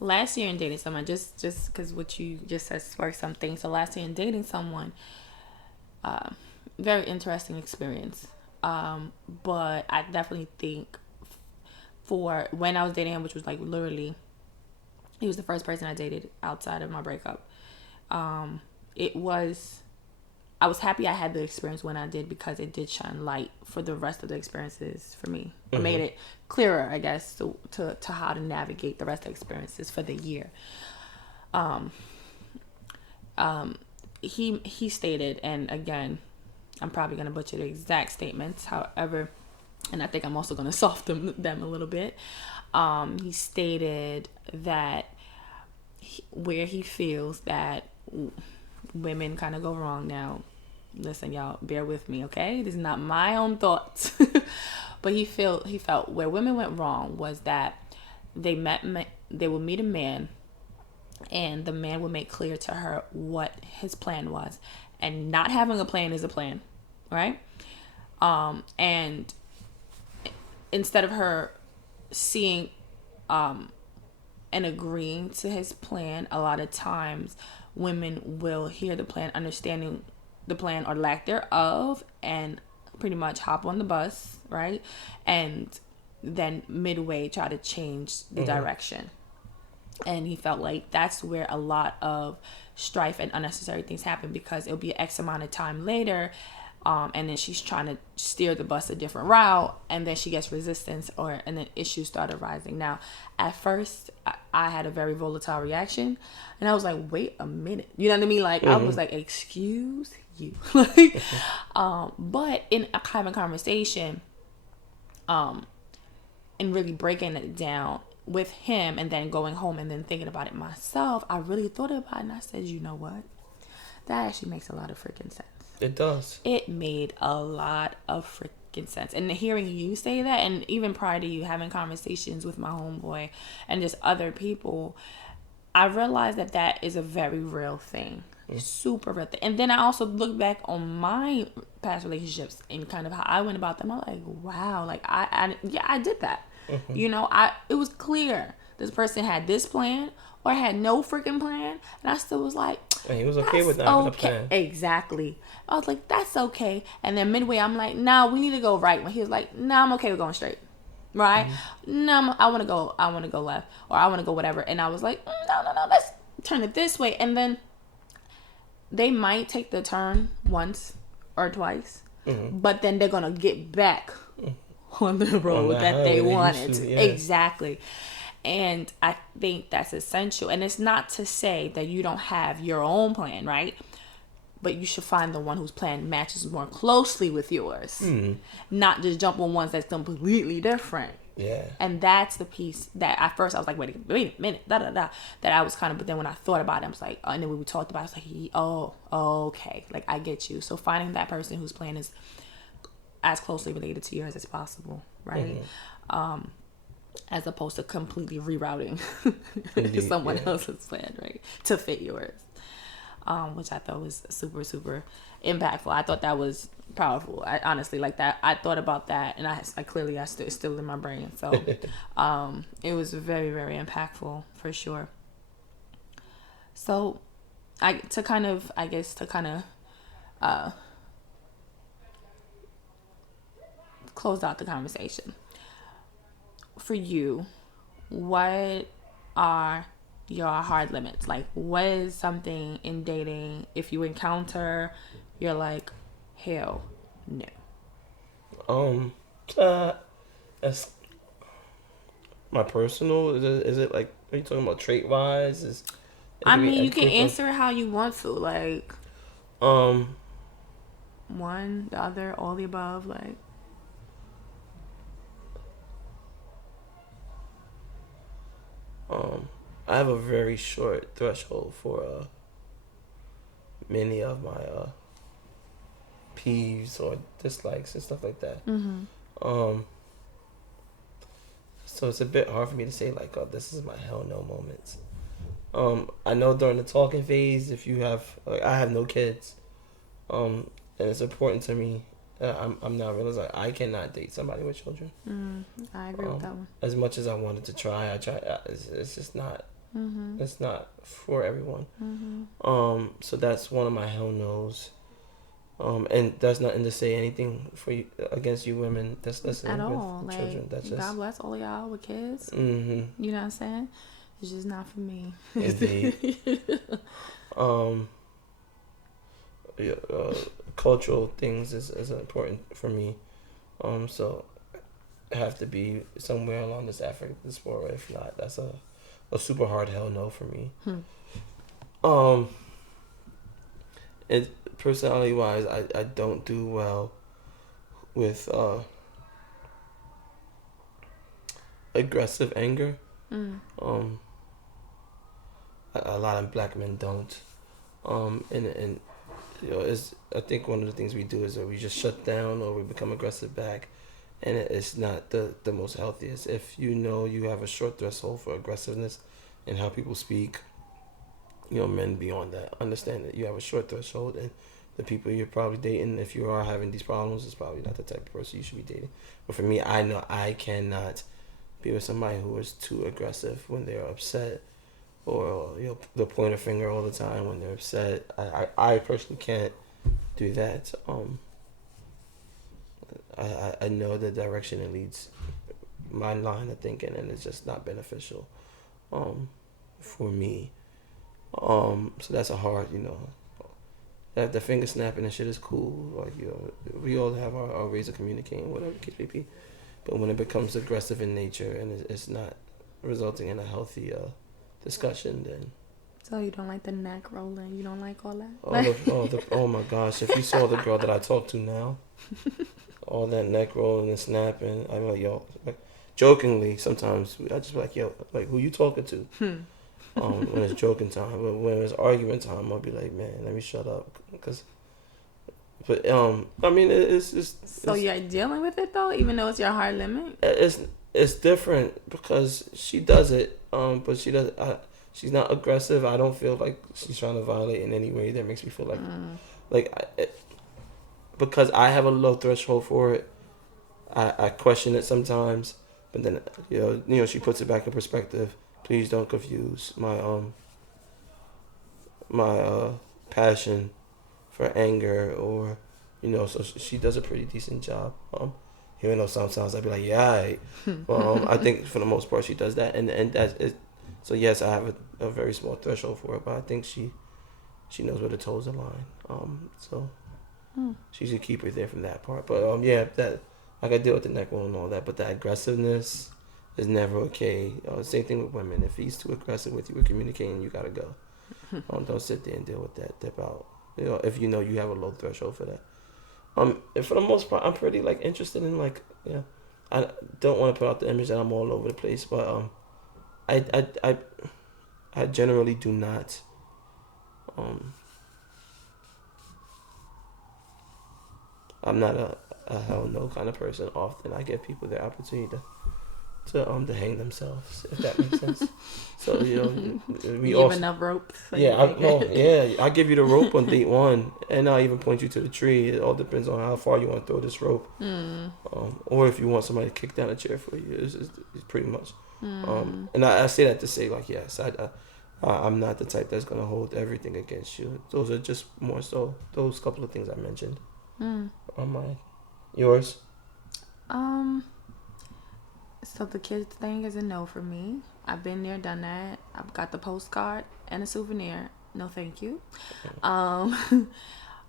last year in dating someone, just because what you just said sparked something. So last year in dating someone, very interesting experience. But I definitely think for when I was dating him, which was literally, he was the first person I dated outside of my breakup. It was I was happy I had the experience when I did, because it did shine light for the rest of the experiences for me. It made it clearer, I guess, to how to navigate the rest of the experiences for the year. He stated, and again, I'm probably going to butcher the exact statements, however, and I think I'm also going to soften them a little bit. He stated that where he feels that women kind of go wrong. Now, listen, y'all, bear with me, okay? This is not my own thoughts. But he felt where women went wrong was that they would meet a man, and the man would make clear to her what his plan was. And not having a plan is a plan, right? And instead of her seeing and agreeing to his plan, a lot of times women will hear the plan, understanding the plan or lack thereof, and pretty much hop on the bus, right? And then midway try to change the direction. And he felt like that's where a lot of strife and unnecessary things happen, because it'll be X amount of time later, and then she's trying to steer the bus a different route, and then she gets resistance, and then issues start arising. Now, at first, I had a very volatile reaction, and I was like, wait a minute. You know what I mean? Like, I was like, excuse you. But in having a conversation, and really breaking it down with him, and then going home and then thinking about it myself, I really thought about it, and I said, you know what? That actually makes a lot of freaking sense. It does. It made a lot of freaking sense. And hearing you say that, and even prior to you having conversations with my homeboy and just other people, I realized that is a very real thing. Super real thing. And then I also look back on my past relationships and kind of how I went about them. I'm like, wow, like I did that. You know, it was clear this person had this plan or had no freaking plan, and I still was like, and he was okay with not having a plan. Exactly. I was like, that's okay. And then midway, I'm like, nah, we need to go right. When he was like, nah, I'm okay with going straight. Right? No, I want to go left, or I want to go whatever. And I was like, no, let's turn it this way. And then they might take the turn once or twice, but then they're gonna get back on the road that they wanted to. Yeah. Exactly. And I think that's essential. And it's not to say that you don't have your own plan, right? But you should find the one whose plan matches more closely with yours. Not just jump on ones that's completely different. Yeah. And that's the piece that at first I was like, wait a minute, that I was kind of, but then when I thought about it, I was like, and then when we talked about it, I was like, okay, like I get you. So finding that person whose plan is as closely related to yours as possible, right? As opposed to completely rerouting someone else's plan, right, to fit yours, which I thought was super, super impactful. I thought that was powerful. I honestly, like that. I thought about that, and I clearly it's still in my brain. So it was very, very impactful for sure. So to kind of close out the conversation. For you, what are your hard limits? Like, what is something in dating, if you encounter, you're like, hell no? That's my personal. Is it like, are you talking about trait wise? I mean, you can answer it how you want to. Like, one, the other, all the above. Like, I have a very short threshold for many of my peeves or dislikes and stuff like that. So it's a bit hard for me to say like, oh, this is my hell no moments. I know during the talking phase, if you have, like, I have no kids, and it's important to me. I'm now realizing I cannot date somebody with children. I agree with that one. As much as I wanted to try, it's just not. It's not for everyone. So that's one of my hell no's. And that's nothing to say anything for you against you women that's listening at all. With like, children. That's just, God bless all y'all with kids. You know what I'm saying? It's just not for me. Indeed. cultural things is important for me. So I have to be somewhere along this African diaspora. If not, that's a super hard hell no for me. And personality wise, I don't do well with aggressive anger. A lot of black men don't. And it's, I think one of the things we do is that we just shut down or we become aggressive back, and it's not the most healthiest. If you know you have a short threshold for aggressiveness and how people speak, men beyond that understand that you have a short threshold, and the people you're probably dating, if you are having these problems, is probably not the type of person you should be dating. But for me, I know I cannot be with somebody who is too aggressive when they're upset, or they point a finger all the time when they're upset. I personally can't do that. I know the direction it leads my line of thinking, and it's just not beneficial for me. So that's a hard, that the finger snapping and shit is cool. Like, we all have our ways of communicating, whatever the case may be. But when it becomes aggressive in nature and it's not resulting in a healthy discussion, then. So you don't like the neck rolling? You don't like all that? Oh my gosh! If you saw the girl that I talk to now, all that neck rolling and snapping, I'm like, yo, like, jokingly sometimes I just be like, yo, like, who you talking to? When it's joking time, but when it's argument time, I'll be like, man, let me shut up, I mean, it's. So you're dealing with it though, even though it's your hard limit. It's different because she does it, but she does. She's not aggressive. I don't feel like she's trying to violate in any way that makes me feel like, because I have a low threshold for it. I question it sometimes, but then she puts it back in perspective. Please don't confuse my passion for anger, or so she does a pretty decent job. Even though sometimes I'd be like, yeah, I think for the most part she does that, and that's it. So yes, I have a very small threshold for it, but I think she knows where the toes align. So she should keep it there from that part. But that I got to deal with the neck roll and all that, but the aggressiveness is never okay. Same thing with women. If he's too aggressive with you, we're communicating, you gotta go. Don't sit there and deal with that. Dip out. If you have a low threshold for that. And for the most part, I'm pretty interested in I don't want to put out the image that I'm all over the place, but I generally do not I'm not a hell no kind of person. Often I give people the opportunity to hang themselves, if that makes sense. So we all enough rope. I give you the rope on date one, and I'll even point you to the tree. It all depends on how far you want to throw this rope, or if you want somebody to kick down a chair for you. It's pretty much. And I say that to say yes, I'm not the type that's gonna hold everything against you. Those are just more so those couple of things I mentioned. On mine. Yours? So the kids thing is a no for me. I've been there, done that. I've got the postcard and a souvenir. No, thank you. And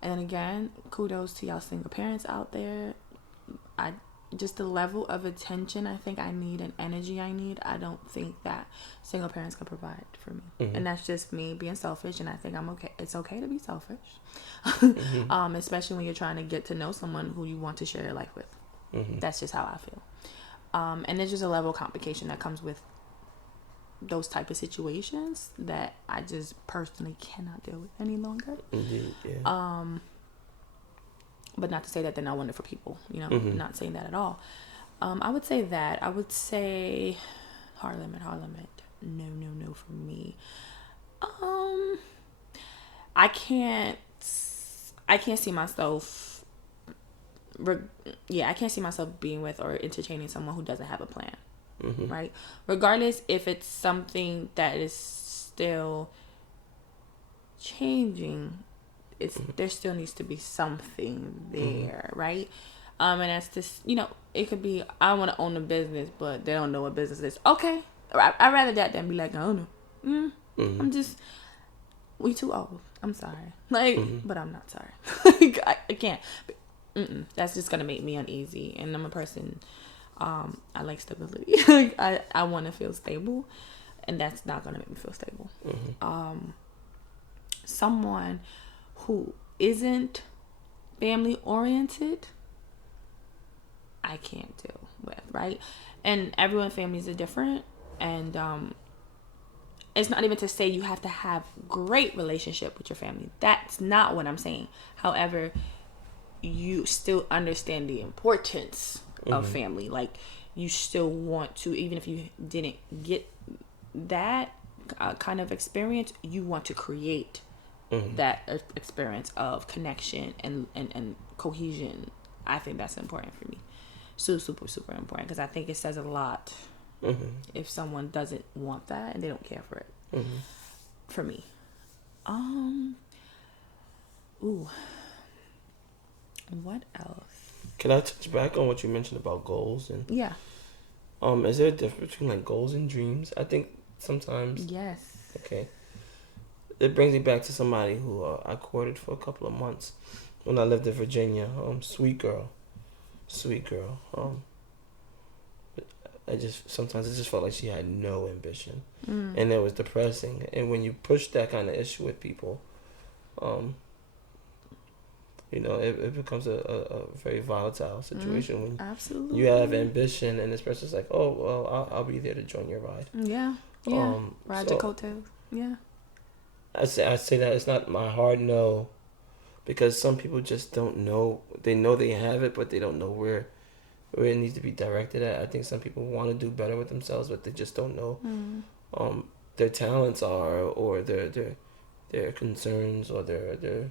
again, kudos to y'all single parents out there. Just the level of attention I think I need and energy I need, I don't think that single parents can provide for me. And that's just me being selfish, and I think I'm okay. It's okay to be selfish. Especially when you're trying to get to know someone who you want to share your life with. That's just how I feel. And there's just a level of complication that comes with those type of situations that I just personally cannot deal with any longer. Indeed, yeah. But not to say that they're not wonderful people, not saying that at all. I would say hard limit. No for me. I can't see myself. I can't see myself being with or entertaining someone who doesn't have a plan. Right? Regardless if it's something that is still changing, there still needs to be something there, right? And that's this, it could be, I want to own a business, but they don't know what business is. Okay. I'd rather that than be like, I don't know. I'm just, we too old. I'm sorry. Like, but I'm not sorry. I can't. That's just gonna make me uneasy, and I'm a person. I like stability. I want to feel stable, and that's not gonna make me feel stable. Someone who isn't family oriented, I can't deal with, right? And everyone's families are different, and it's not even to say you have to have great relationship with your family. That's not what I'm saying. However, you still understand the importance of family. Like, you still want to, even if you didn't get that kind of experience, you want to create that experience of connection and cohesion. I think that's important for me. Super, super important, because I think it says a lot if someone doesn't want that and they don't care for it. For me. What else? Can I touch back on what you mentioned about goals? And Yeah. is there a difference between like goals and dreams? I think sometimes. Yes. Okay. It brings me back to somebody who I courted for a couple of months when I lived in Virginia. Sweet girl. Sometimes it just felt like she had no ambition, and it was depressing. And when you push that kind of issue with people, it becomes a very volatile situation when absolutely you have ambition and this person's like, oh well, I'll be there to join your ride. Yeah. Ride your coattails. Yeah. I say that it's not my hard no, because some people just don't know. They know they have it, but they don't know where it needs to be directed at. I think some people want to do better with themselves, but they just don't know their talents are, or their concerns, or their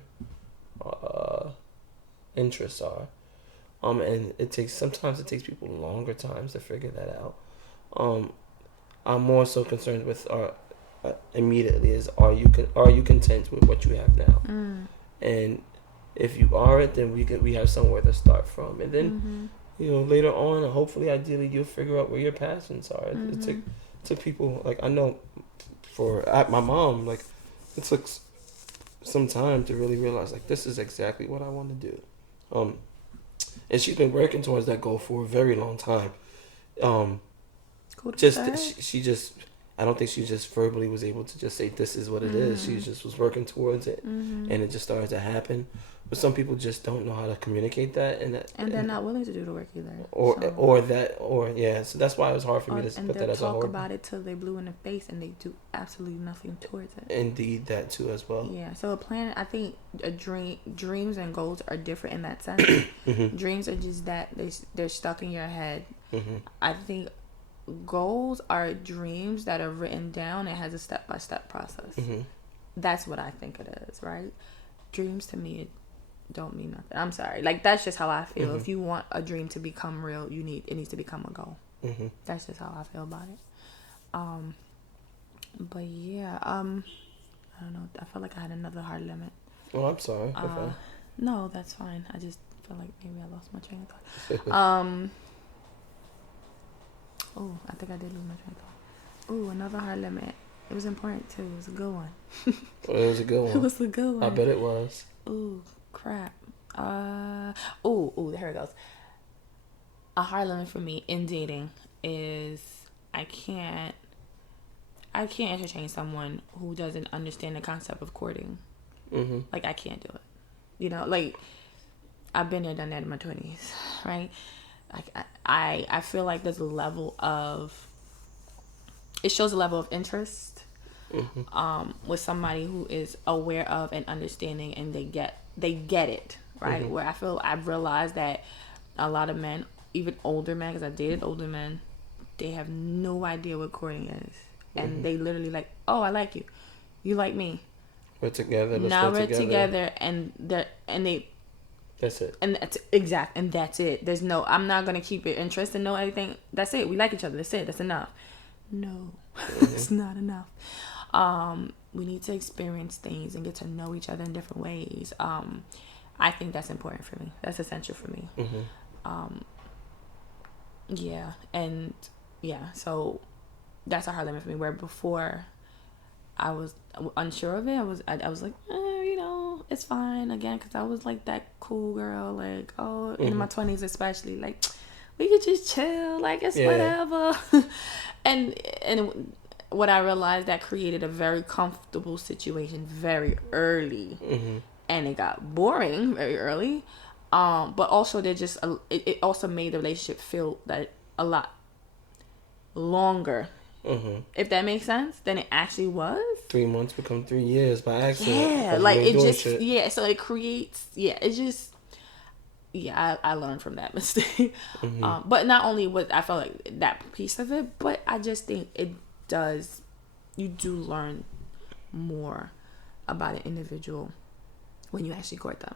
interests are. And sometimes it takes people longer times to figure that out. I'm more so concerned with immediately is, are you content with what you have now? And if you aren't, then we have somewhere to start from, and then later on, hopefully, ideally, you'll figure out where your passions are. It took people, like, I know my mom, like, it took some time to really realize, like, this is exactly what I want to do. And she's been working towards that goal for a very long time. I don't think she just verbally was able to just say this is what it is. She just was working towards it, and it just started to happen. But some people just don't know how to communicate that, and they're not willing to do the work either. So that's why it was hard for me to put that as a And they'll talk about it till they blue in the face, and they do absolutely nothing towards it. Indeed, that too as well. Yeah. So a plan, I think dreams and goals are different in that sense. Dreams are just that they're stuck in your head. I think goals are dreams that are written down and has a step-by-step process. That's what I think it is, right? Dreams to me, it don't mean nothing. I'm sorry, like, that's just how I feel. If you want a dream to become real, it needs to become a goal. That's just how I feel about it. But yeah, I don't know, I felt like I had another hard limit. Oh, I'm sorry. No, that's fine. I just feel like maybe I lost my train of thought. Oh, I think I did lose my train of thought. Oh, another hard limit. It was important too. It was a good one. It was a good one. It was a good one. I bet it was. Ooh, crap. Here it goes. A hard limit for me in dating is I can't entertain someone who doesn't understand the concept of courting. Like, I can't do it. Like, I've been there, done that in my 20s, right? Like, I feel like there's a level of, it shows a level of interest with somebody who is aware of and understanding, and they get it, right? Where I feel I've realized that a lot of men, even older men, because I dated older men, they have no idea what courting is, and they literally like, oh, I like you, you like me, we're together. Now we're together, and they. That's it. And that's exact, and that's it. There's no, I'm not gonna keep your interest and know anything. That's it. We like each other. That's it. That's enough. No, it's not enough. We need to experience things and get to know each other in different ways. I think that's important for me. That's essential for me. So that's a hard limit for me. Where before I was unsure of it, I was like, it's fine again, because I was like that cool girl, like, oh, in my 20s especially, like, we could just chill, like, it's whatever. and what I realized, that created a very comfortable situation very early, and it got boring very early. But also it also made the relationship feel that a lot longer, if that makes sense, than it actually was. 3 months become 3 years by accident. Yeah, like it just so it creates it just I learned from that mistake. But not only what I felt like that piece of it, but I just think you do learn more about an individual when you actually court them,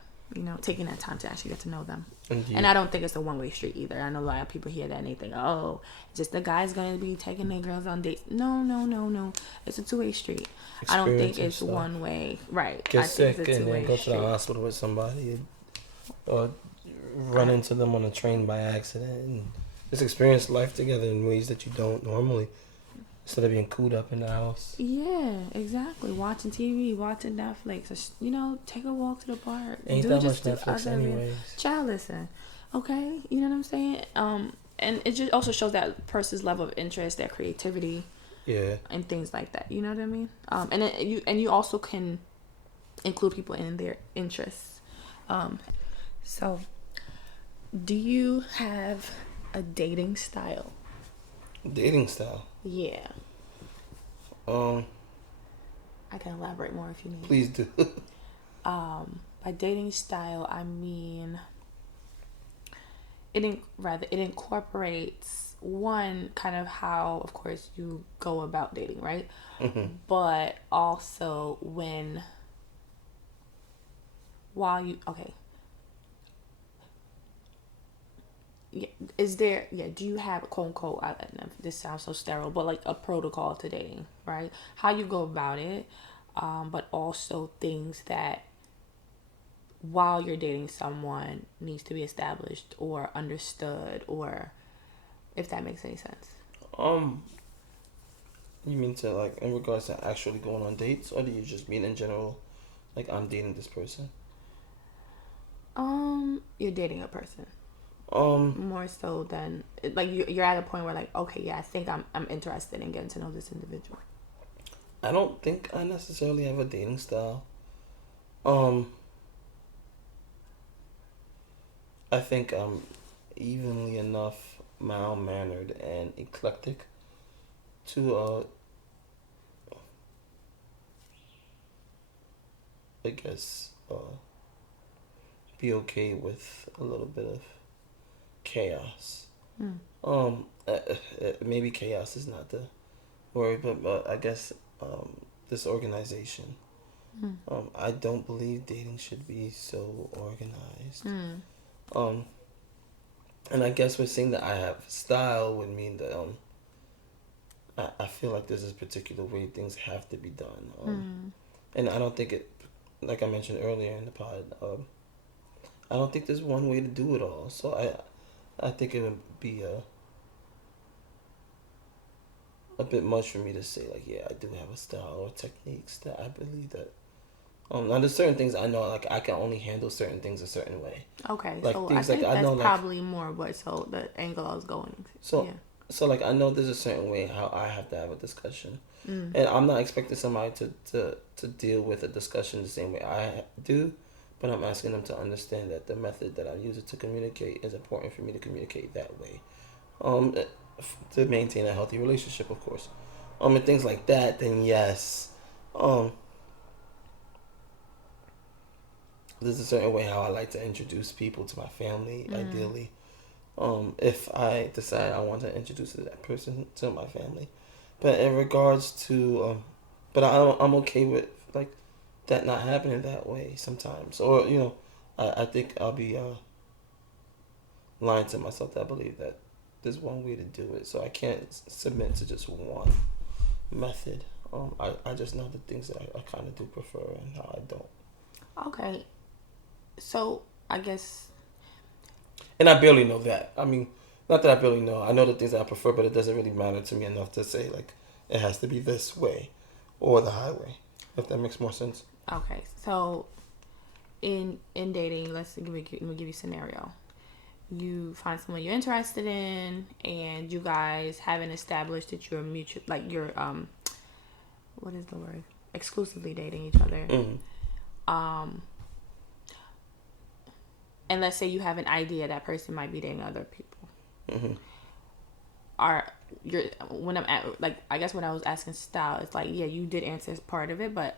taking that time to actually get to know them. Indeed. And I don't think it's a one-way street either. I know a lot of people hear that and they think, oh, just the guy's going to be taking their girls on dates. No. It's a two-way street. I don't think it's one way. Right. Get sick and then go to the hospital with somebody, or run into them on a train by accident, and just experience life together in ways that you don't normally, instead of being cooped up in the house. Yeah, exactly. Watching TV, watching Netflix, take a walk to the park. Ain't that much Netflix anyways. Child, listen. Okay, you know what I'm saying? And it just also shows that person's level of interest, their creativity. Yeah. And things like that. You know what I mean? And you also can include people in their interests. So, do you have a dating style? Dating style? Yeah. I can elaborate more if you need. Please do. By dating style, I mean it incorporates one, kind of how, of course, you go about dating, right? But also do you have, quote unquote, this sounds so sterile, but like a protocol to dating, right? How you go about it, but also things that while you're dating someone needs to be established or understood, or if that makes any sense. You mean to, like, in regards to actually going on dates, or do you just mean in general, like, I'm dating this person? You're dating a person. More so than, like, you're at a point where, like, okay, yeah, I think I'm interested in getting to know this individual. I don't think I necessarily have a dating style. I think I'm evenly enough mild-mannered and eclectic to, I guess, be okay with a little bit of chaos. Maybe chaos is not the word, but I guess disorganization. I don't believe dating should be so organized. And I guess we're saying that I have style would mean that I feel like there's this particular way things have to be done. And I don't think it, like I mentioned earlier in the pod, I don't think there's one way to do it all. So I think it would be a bit much for me to say, like, yeah, I do have a style or techniques that I believe that. Now there's certain things I know, like, I can only handle certain things a certain way. Okay, like, so things I think like, that's I know, probably more what the angle I was going. So like, I know there's a certain way how I have to have a discussion, and I'm not expecting somebody to deal with a discussion the same way I do, but I'm asking them to understand that the method that I'm using to communicate is important for me to communicate that way, to maintain a healthy relationship, of course, and things like that. Then yes, there's a certain way how I like to introduce people to my family, ideally. If I decide I want to introduce that person to my family. But in regards to, but I'm okay with, like, that not happening that way sometimes. Or, I think I'll be lying to myself that I believe that there's one way to do it. So I can't submit to just one method. I just know the things that I kind of do prefer and how I don't. Okay. So, I guess... And I barely know that. I mean, not that I barely know. I know the things that I prefer, but it doesn't really matter to me enough to say, like, it has to be this way or the highway, if that makes more sense. Okay. So, in dating, let me give you a scenario. You find someone you're interested in, and you guys haven't established that you're mutual, like you're what is the word? Exclusively dating each other. And let's say you have an idea that person might be dating other people. When I'm at, like, I guess when I was asking style, it's like, yeah, you did answer part of it, but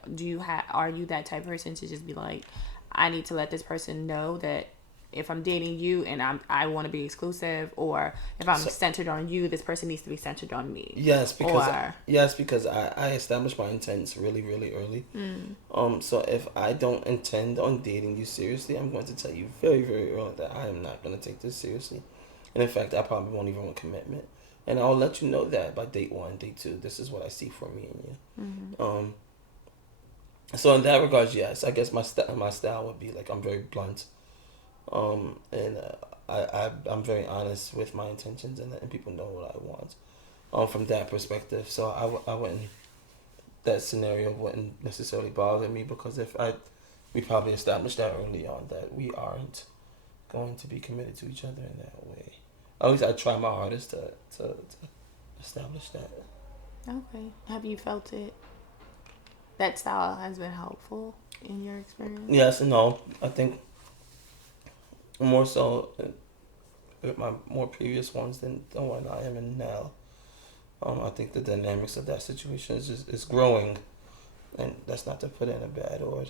are you that type of person to just be like, I need to let this person know that if I'm dating you and I want to be exclusive, or if I'm centered on you, this person needs to be centered on me. Yes, because I established my intents really, really early. So if I don't intend on dating you seriously, I'm going to tell you very, very early that I am not going to take this seriously. And in fact, I probably won't even want commitment. And I'll let you know that by date 1, date 2, this is what I see for me and you. So in that regards, yes, I guess my style would be like, I'm very blunt. And I'm very honest with my intentions, and letting people know what I want. From that perspective, so I wouldn't, that scenario wouldn't necessarily bother me, because we probably established that early on that we aren't going to be committed to each other in that way. At least I try my hardest to establish that. Okay. Have you felt it? That style has been helpful in your experience? Yes and no. I think more so with my more previous ones than the one I am in now. I think the dynamics of that situation is growing, and that's not to put it in a bad, or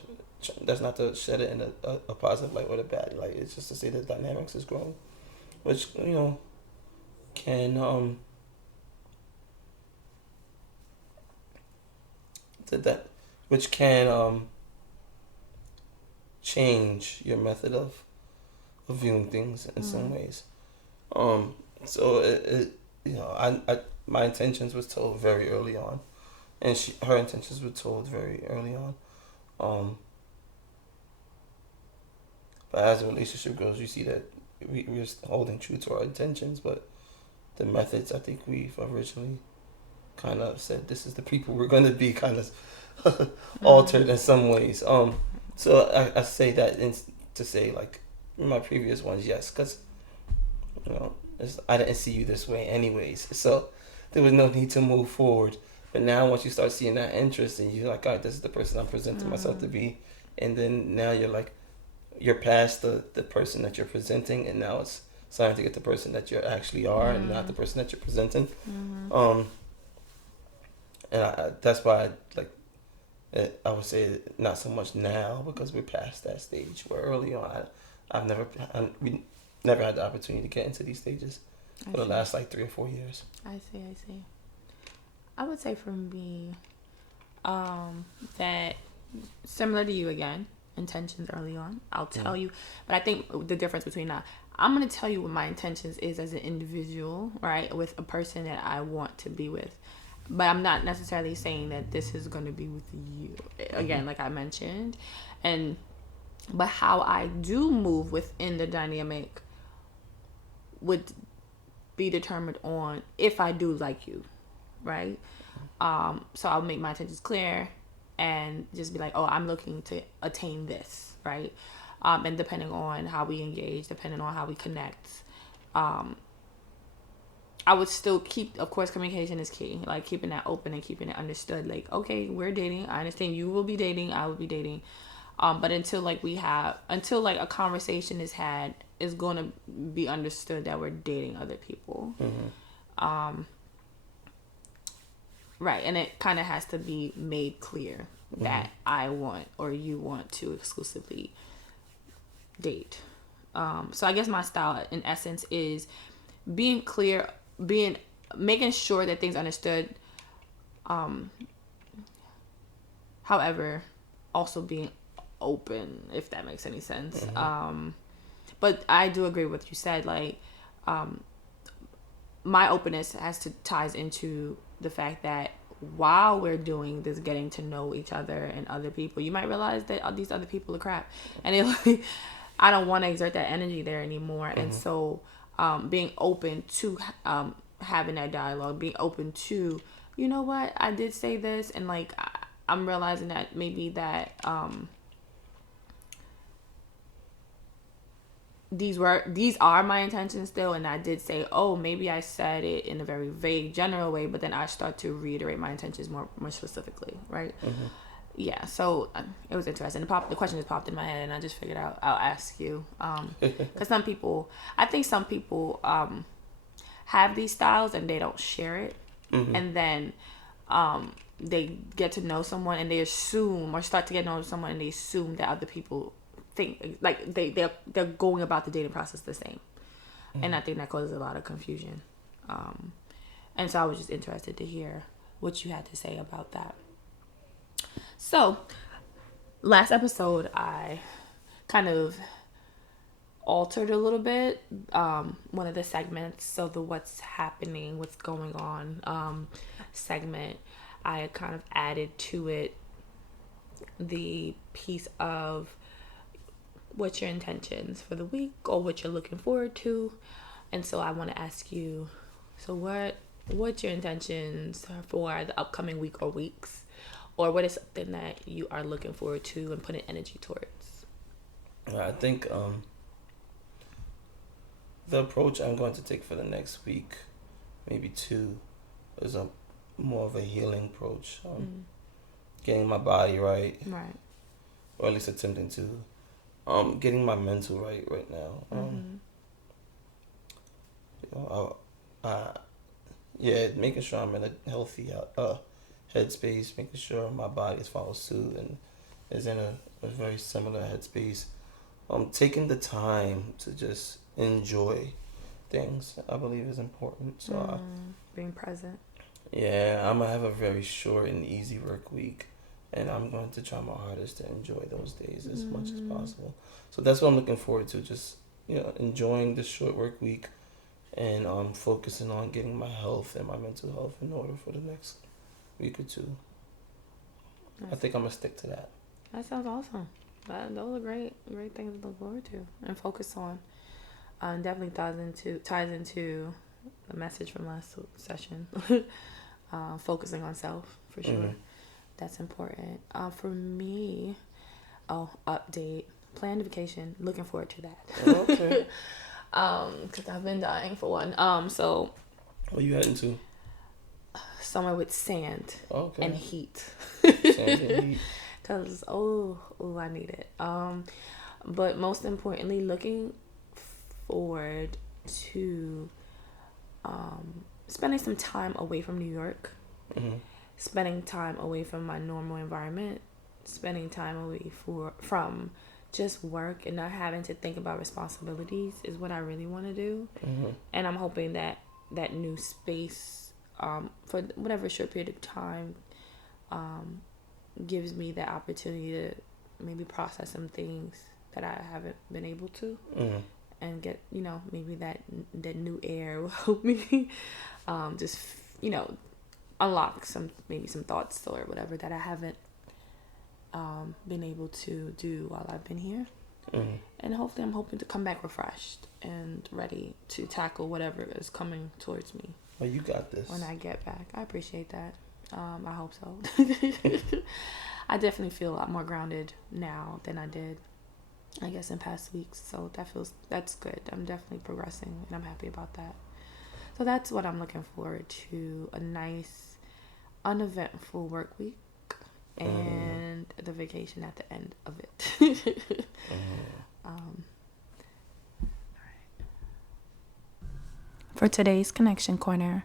that's not to shed it in a positive light or a bad light. It's just to say the dynamics is growing, which can which can change your method of viewing things in some ways. So I my intentions was told very early on, and her intentions were told very early on. But as the relationship goes, you see that we're holding true to our intentions, but the methods, I think we've originally kind of said this is the people we're going to be, kind of altered in some ways. So I say that to say, like, in my previous ones, yes, because I didn't see you this way anyways, so there was no need to move forward. But now once you start seeing that interest, and you're like, all right, this is the person I'm presenting myself to be, and then now you're past the person that you're presenting, and now it's starting to get the person that you actually are, and not the person that you're presenting. And that's why I would say not so much now, because we're past that stage. Where early on, we never had the opportunity to get into these stages for the last 3 or 4 years. I see. I would say for me, that similar to you again, intentions early on. I'll tell you, but I think the difference between that, I'm going to tell you what my intentions is as an individual, right, with a person that I want to be with. But I'm not necessarily saying that this is going to be with you. Again, like I mentioned. But how I do move within the dynamic would be determined on if I do like you, right? So I'll make my intentions clear and just be like, oh, I'm looking to attain this, right? And depending on how we engage, depending on how we connect, I would still keep, of course, communication is key. Like, keeping that open and keeping it understood. Like, okay, we're dating. I understand you will be dating. I will be dating. But until a conversation is had, it's going to be understood that we're dating other people. Right. And it kind of has to be made clear that I want, or you want, to exclusively date. So I guess my style in essence is being clear, making sure that things understood. However, also being open, if that makes any sense. But I do agree with what you said. Like, my openness ties into the fact that while we're doing this getting to know each other and other people, you might realize that these other people are crap, and I don't want to exert that energy there anymore. And so being open to having that dialogue, being open to, you know what, I did say this, and I'm realizing that maybe that these are my intentions still, and I did say, oh, maybe I said it in a very vague general way, but then I start to reiterate my intentions more specifically, right? Mm-hmm. Yeah, so it was interesting. The question just popped in my head, and I just figured I'll ask you, because I think some people have these styles and they don't share it, mm-hmm. and then they get to know someone and they assume, or start to get to know someone and they assume that other people think like they're going about the dating process the same. Mm-hmm. And I think that causes a lot of confusion, and so I was just interested to hear what you had to say about that. So last episode I kind of altered a little bit one of the segments. So the what's happening, what's going on segment, I kind of added to it the piece of what's your intentions for the week or what you're looking forward to. And so I want to ask you, so what's your intentions for the upcoming week or weeks, or what is something that you are looking forward to and putting energy towards? I think the approach I'm going to take for the next week, maybe 2, is a more of a healing approach. Getting my body right, or at least attempting to. Getting my mental right now. Making sure I'm in a healthy headspace, making sure my body follows suit and is in a very similar headspace. Taking the time to just enjoy things, I believe, is important. So being present. Yeah, I'm gonna have a very short and easy work week, and I'm going to try my hardest to enjoy those days as much as possible. So that's what I'm looking forward to, just enjoying this short work week, and focusing on getting my health and my mental health in order for the next week or 2. I think I'm gonna stick to that. That sounds awesome. Those are great things to look forward to and focus on. Definitely ties into the message from last session. Focusing on self, for sure. Mm-hmm. That's important. For me, update, planned vacation. Looking forward to that. Okay. Because I've been dying for one. So. What are you heading to? Somewhere with sand and heat. Sand and heat. Because I need it. But most importantly, looking forward to spending some time away from New York. Mm-hmm. Spending time away from my normal environment, spending time away from just work and not having to think about responsibilities is what I really want to do. Mm-hmm. And I'm hoping that new space, for whatever short period of time, gives me the opportunity to maybe process some things that I haven't been able to, and get, maybe that new air will help me, just, unlock some thoughts or whatever that I haven't been able to do while I've been here. And hopefully I'm hoping to come back refreshed and ready to tackle whatever is coming towards me. Well, you got this. When I get back. I appreciate that. I hope so. I definitely feel a lot more grounded now than I did, I guess, in past weeks. So that's good. I'm definitely progressing and I'm happy about that. So that's what I'm looking forward to. A nice, uneventful work week and the vacation at the end of it. All right. For today's Connection Corner,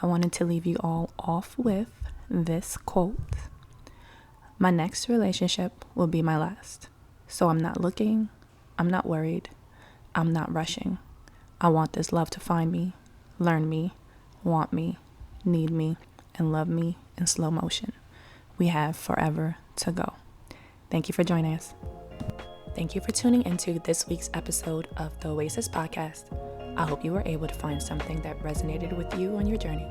I wanted to leave you all off with this quote. My next relationship will be my last. So I'm not looking, I'm not worried, I'm not rushing. I want this love to find me, learn me, want me, need me, and love me in slow motion. We have forever to go. Thank you for joining us. Thank you for tuning into this week's episode of the Oasis Podcast. I hope you were able to find something that resonated with you on your journey.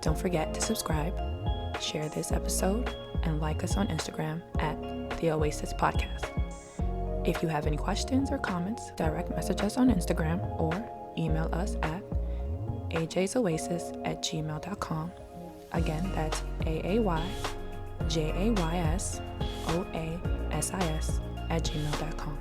Don't forget to subscribe, share this episode, and like us on Instagram at the Oasis Podcast. If you have any questions or comments, direct message us on Instagram or email us at ajaysoasis@gmail.com. Again, that's AAYJAYSOASIS@gmail.com.